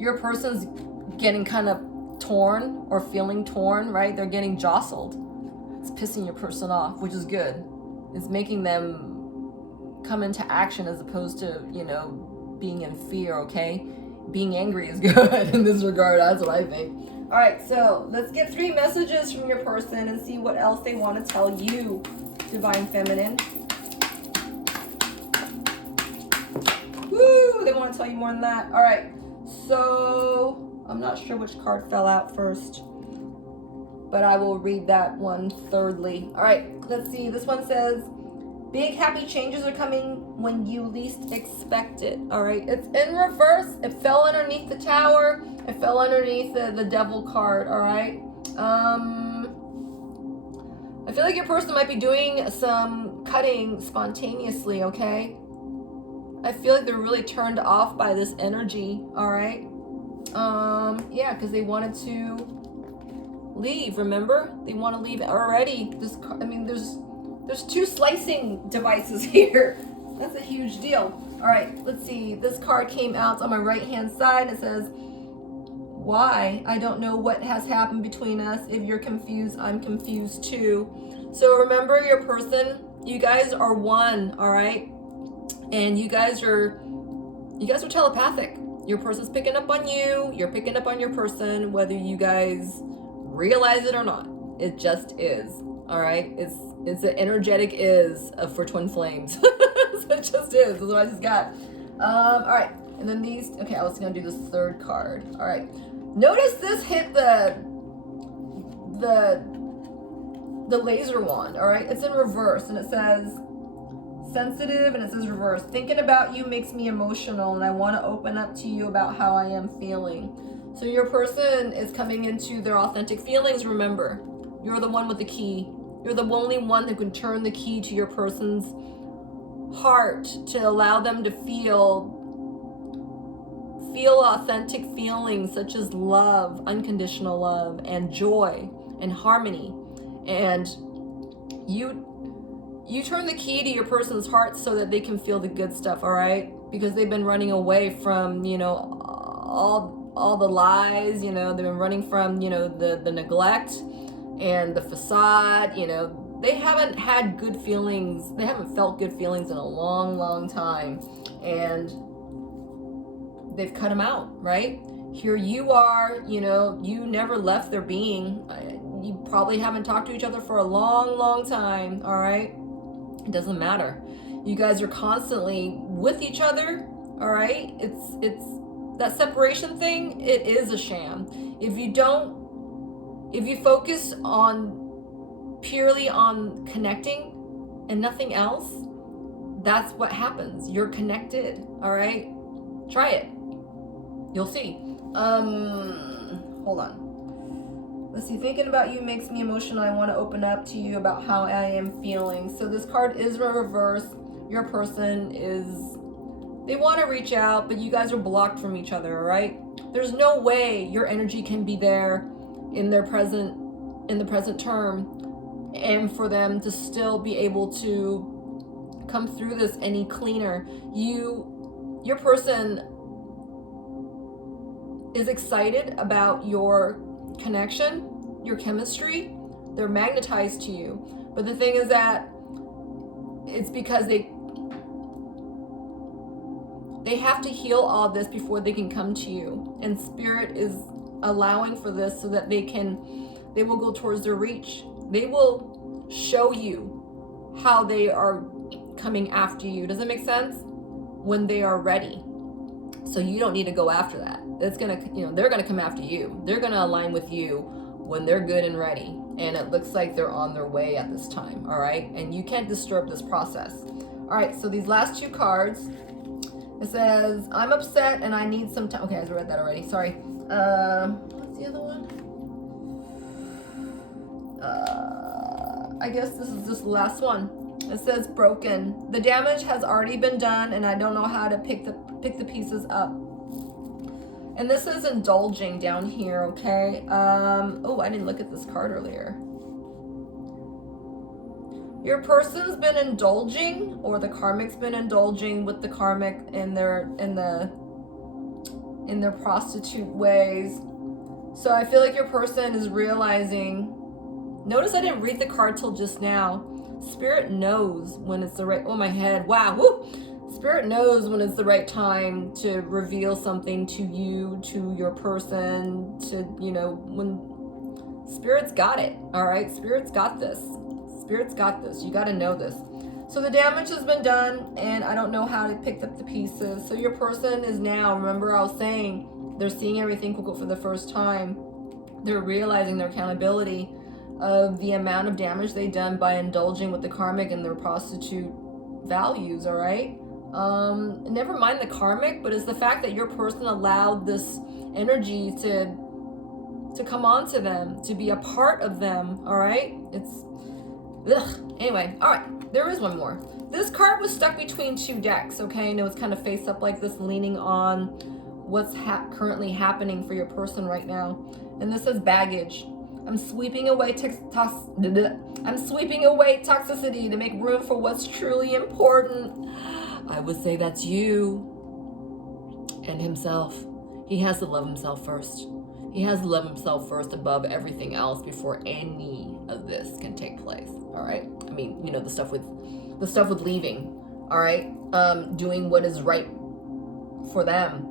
Your person's getting kind of torn or feeling torn, right? They're getting jostled. It's pissing your person off, which is good. It's making them come into action as opposed to, you know, being in fear, okay? Being angry is good in this regard. That's what I think. All right, so let's get 3 messages from your person and see what else they want to tell you, Divine Feminine. Woo! They want to tell you more than that. All right, so I'm not sure which card fell out first, but I will read that one thirdly. All right, let's see. This one says, big happy changes are coming when you least expect it. All right, it's in reverse. It fell underneath the Tower. It fell underneath the Devil card. All right. I feel like your person might be doing some cutting spontaneously, okay? I feel like they're really turned off by this energy, all right? Yeah, because they wanted to leave, remember? They want to leave already. I mean, there's 2 slicing devices here. That's a huge deal. All right, let's see. This card came out on my right-hand side. It says, why? I don't know what has happened between us. If you're confused, I'm confused too. So remember your person, you guys are one, all right? And you guys are telepathic. Your person's picking up on you, you're picking up on your person, whether you guys realize it or not. It just is, all right? It's an energetic is for twin flames. So it just is. That's what I just got. All right, and then these. Okay, I was gonna do this 3rd card. All right, notice this hit the laser wand. All right, it's in reverse, and it says sensitive, and it says reverse. Thinking about you makes me emotional, and I want to open up to you about how I am feeling. So your person is coming into their authentic feelings. Remember, you're the one with the key. You're the only one who can turn the key to your person's heart to allow them to feel authentic feelings such as love, unconditional love, and joy and harmony. And you turn the key to your person's heart so that they can feel the good stuff, all right? Because they've been running away from, you know, all the lies, you know, they've been running from, you know, the neglect and the facade, you know. They haven't had good feelings. They haven't felt good feelings in a long, long time. And they've cut them out, right? Here you are, you know, you never left their being. You probably haven't talked to each other for a long, long time, all right? It doesn't matter. You guys are constantly with each other, all right? It's that separation thing, it is a sham. If you focus purely on connecting and nothing else, that's what happens. You're connected, all right? Try it. You'll see. Hold on. Let's see. Thinking about you makes me emotional. I want to open up to you about how I am feeling. So this card is reverse. Your person they want to reach out, but you guys are blocked from each other, all right? There's no way your energy can be there in the present term, and for them to still be able to come through this any cleaner. Your person is excited about your connection, your chemistry. They're magnetized to you. But the thing is that it's because they have to heal all this before they can come to you. And Spirit is allowing for this so that they will go towards their reach. They will show you how they are coming after you. Does it make sense? When they are ready. So you don't need to go after that. They're gonna come after you. They're gonna align with you when they're good and ready. And it looks like they're on their way at this time, all right? And you can't disturb this process. All right, so these last 2 cards, it says, I'm upset and I need some time. Okay, I read that already, sorry. What's the other one? I guess this is just the last one. It says broken. The damage has already been done and I don't know how to pick the pieces up. And this is indulging down here, okay? Oh, I didn't look at this card earlier. Your person's been indulging, or the karmic's been indulging with the karmic in their prostitute ways. So I feel like your person is realizing, notice I didn't read the card till just now. Spirit knows when it's the right, oh my head, wow, woo! Spirit knows when it's the right time to reveal something to you, to your person, to, you know, when Spirit's got it, all right? Spirit's got this. Spirit's got this. You got to know this. So the damage has been done, and I don't know how to pick up the pieces. So your person is now, remember I was saying, they're seeing everything for the first time. They're realizing their accountability of the amount of damage they've done by indulging with the karmic and their prostitute values, all right? Never mind the karmic, but it's the fact that your person allowed this energy to come onto them, to be a part of them, all right? It's, ugh. Anyway, all right, there is one more. This card was stuck between two decks, okay? And it was kind of face up like this, leaning on what's currently happening for your person right now. And this says baggage. I'm sweeping away toxicity to make room for what's truly important. I would say that's you and himself. He has to love himself first. He has to love himself first above everything else before any of this can take place. All right. I mean, you know, the stuff with leaving. All right. Doing what is right for them.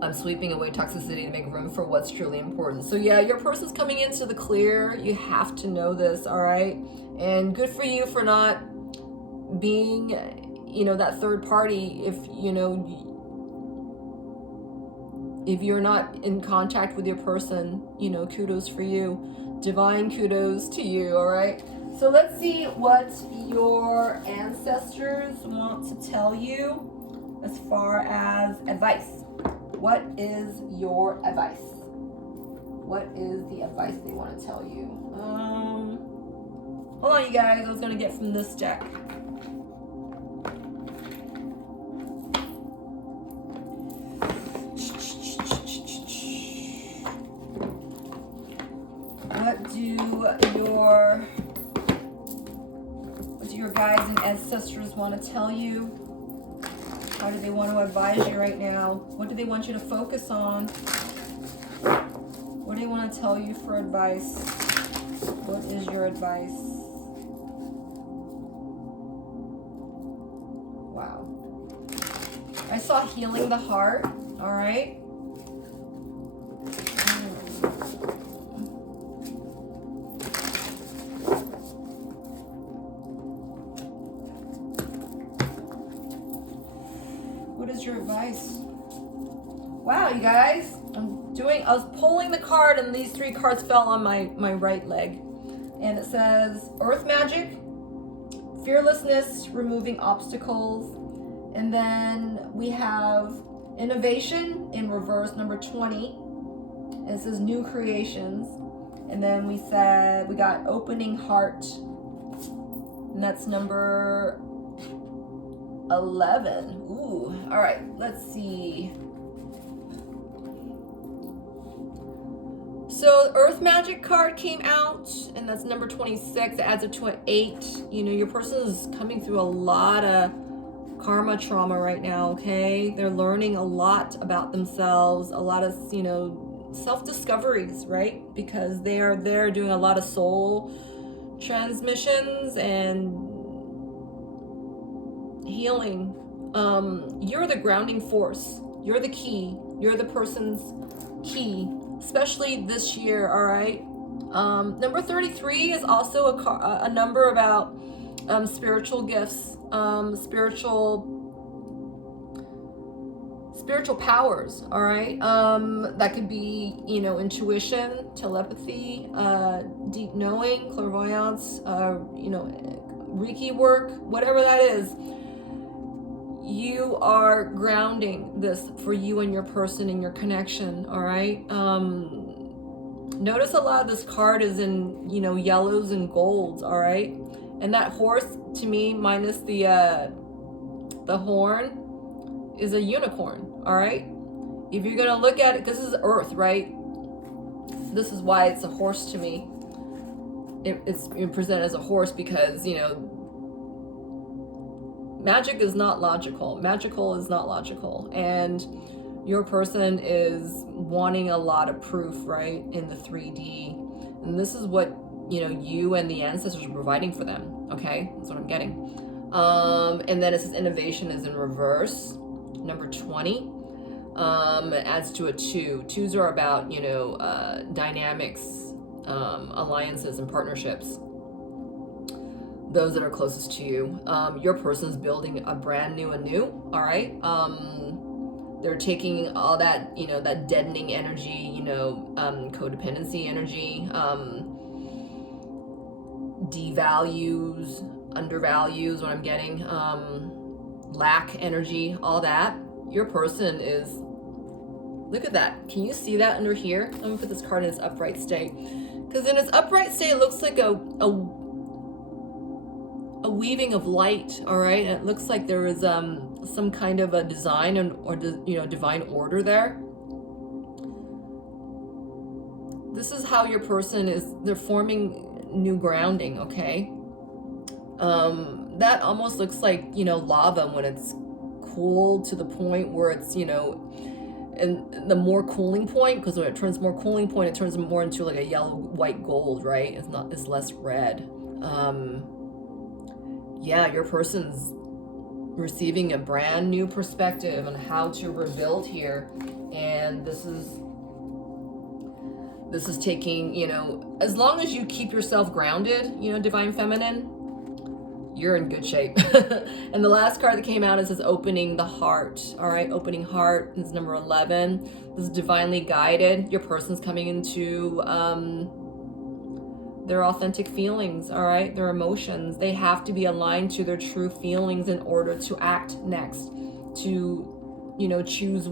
I'm sweeping away toxicity to make room for what's truly important. So yeah, your person's coming into the clear. You have to know this, all right? And good for you for not being, you know, that third party. If, you know, if you're not in contact with your person, you know, kudos for you. Divine kudos to you, all right? So let's see what your ancestors want to tell you as far as advice. What is your advice? What is the advice they want to tell you? Hold on, you guys. I was going to get from this deck. What do your guides and ancestors want to tell you? How do they want to advise you right now? What do they want you to focus on? What do they want to tell you for advice? What is your advice? Wow. I saw healing the heart. All right. What is your advice? Wow, you guys. I was pulling the card and these three cards fell on my right leg. And it says earth magic, fearlessness, removing obstacles. And then we have innovation in reverse, number 20. And it says new creations. And then we got opening heart. And that's number 11. Ooh. All right, let's see. So Earth Magic card came out, and that's number 26. It adds up to an 8. You know, your person is coming through a lot of karma trauma right now, okay? They're learning a lot about themselves, a lot of, you know, self-discoveries, right? Because they're doing a lot of soul transmissions and healing. You're the grounding force. You're the key. You're the person's key, especially this year, all right? Number 33 is also a number about spiritual gifts, spiritual powers, all right? That could be, you know, intuition, telepathy, deep knowing, clairvoyance, you know, Reiki work, whatever that is. You are grounding this for you and your person and your connection, all right? Notice a lot of this card is in, you know, yellows and golds, all right? And that horse, to me, minus the horn, is a unicorn, all right? If you're gonna look at it, because this is earth, right? This is why it's a horse to me. It's presented as a horse because, you know, magic is not logical. Magical is not logical. And Your person is wanting a lot of proof, right, in the 3D. And this is what, you know, you and the ancestors are providing for them, okay? That's what I'm getting. And then it says innovation is in reverse, number 20. It adds to a 2. 2s are about, you know, dynamics, alliances and partnerships. Those that are closest to you. Your person's building a brand new anew, all right? They're taking all that, you know, that deadening energy, you know, codependency energy, devalues, undervalues, what I'm getting, lack energy, all that. Your person is, look at that. Can you see that under here? Let me put this card in its upright state. Because in its upright state, it looks like a weaving of light, all right? And it looks like there is some kind of a design or you know, divine order there. This is how your person is, they're forming new grounding, okay? That almost looks like, you know, lava when it's cooled to the point where it's, you know, and the more cooling point, because when it turns more cooling point, it turns more into like a yellow, white gold, right? It's less red. Yeah, your person's receiving a brand new perspective on how to rebuild here. And this is taking, you know, as long as you keep yourself grounded, you know, divine feminine, you're in good shape. And the last card that came out is opening the heart. All right, opening heart is number 11. This is divinely guided. Your person's coming into their authentic feelings, all right, their emotions. They have to be aligned to their true feelings in order to act next, to, you know, choose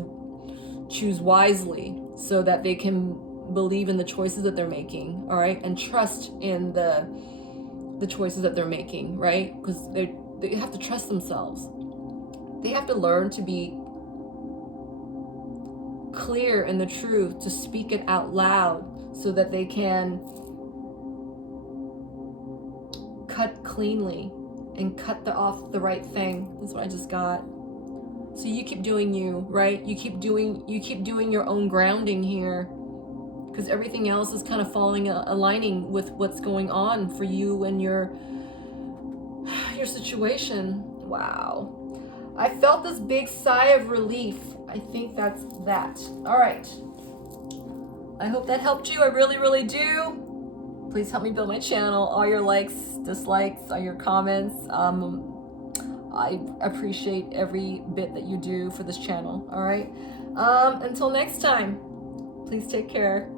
wisely so that they can believe in the choices that they're making, all right, and trust in the choices that they're making, right? Because they have to trust themselves. They have to learn to be clear in the truth, to speak it out loud so that they can cut cleanly and cut off the right thing. That's what I just got. So you keep doing you, right? You keep doing your own grounding here, because everything else is kind of aligning with what's going on for you and your situation. Wow. I felt this big sigh of relief. I think that's that. All right. I hope that helped you. I really, really do. Please help me build my channel. All your likes, dislikes, all your comments. I appreciate every bit that you do for this channel. All right. Until next time, please take care.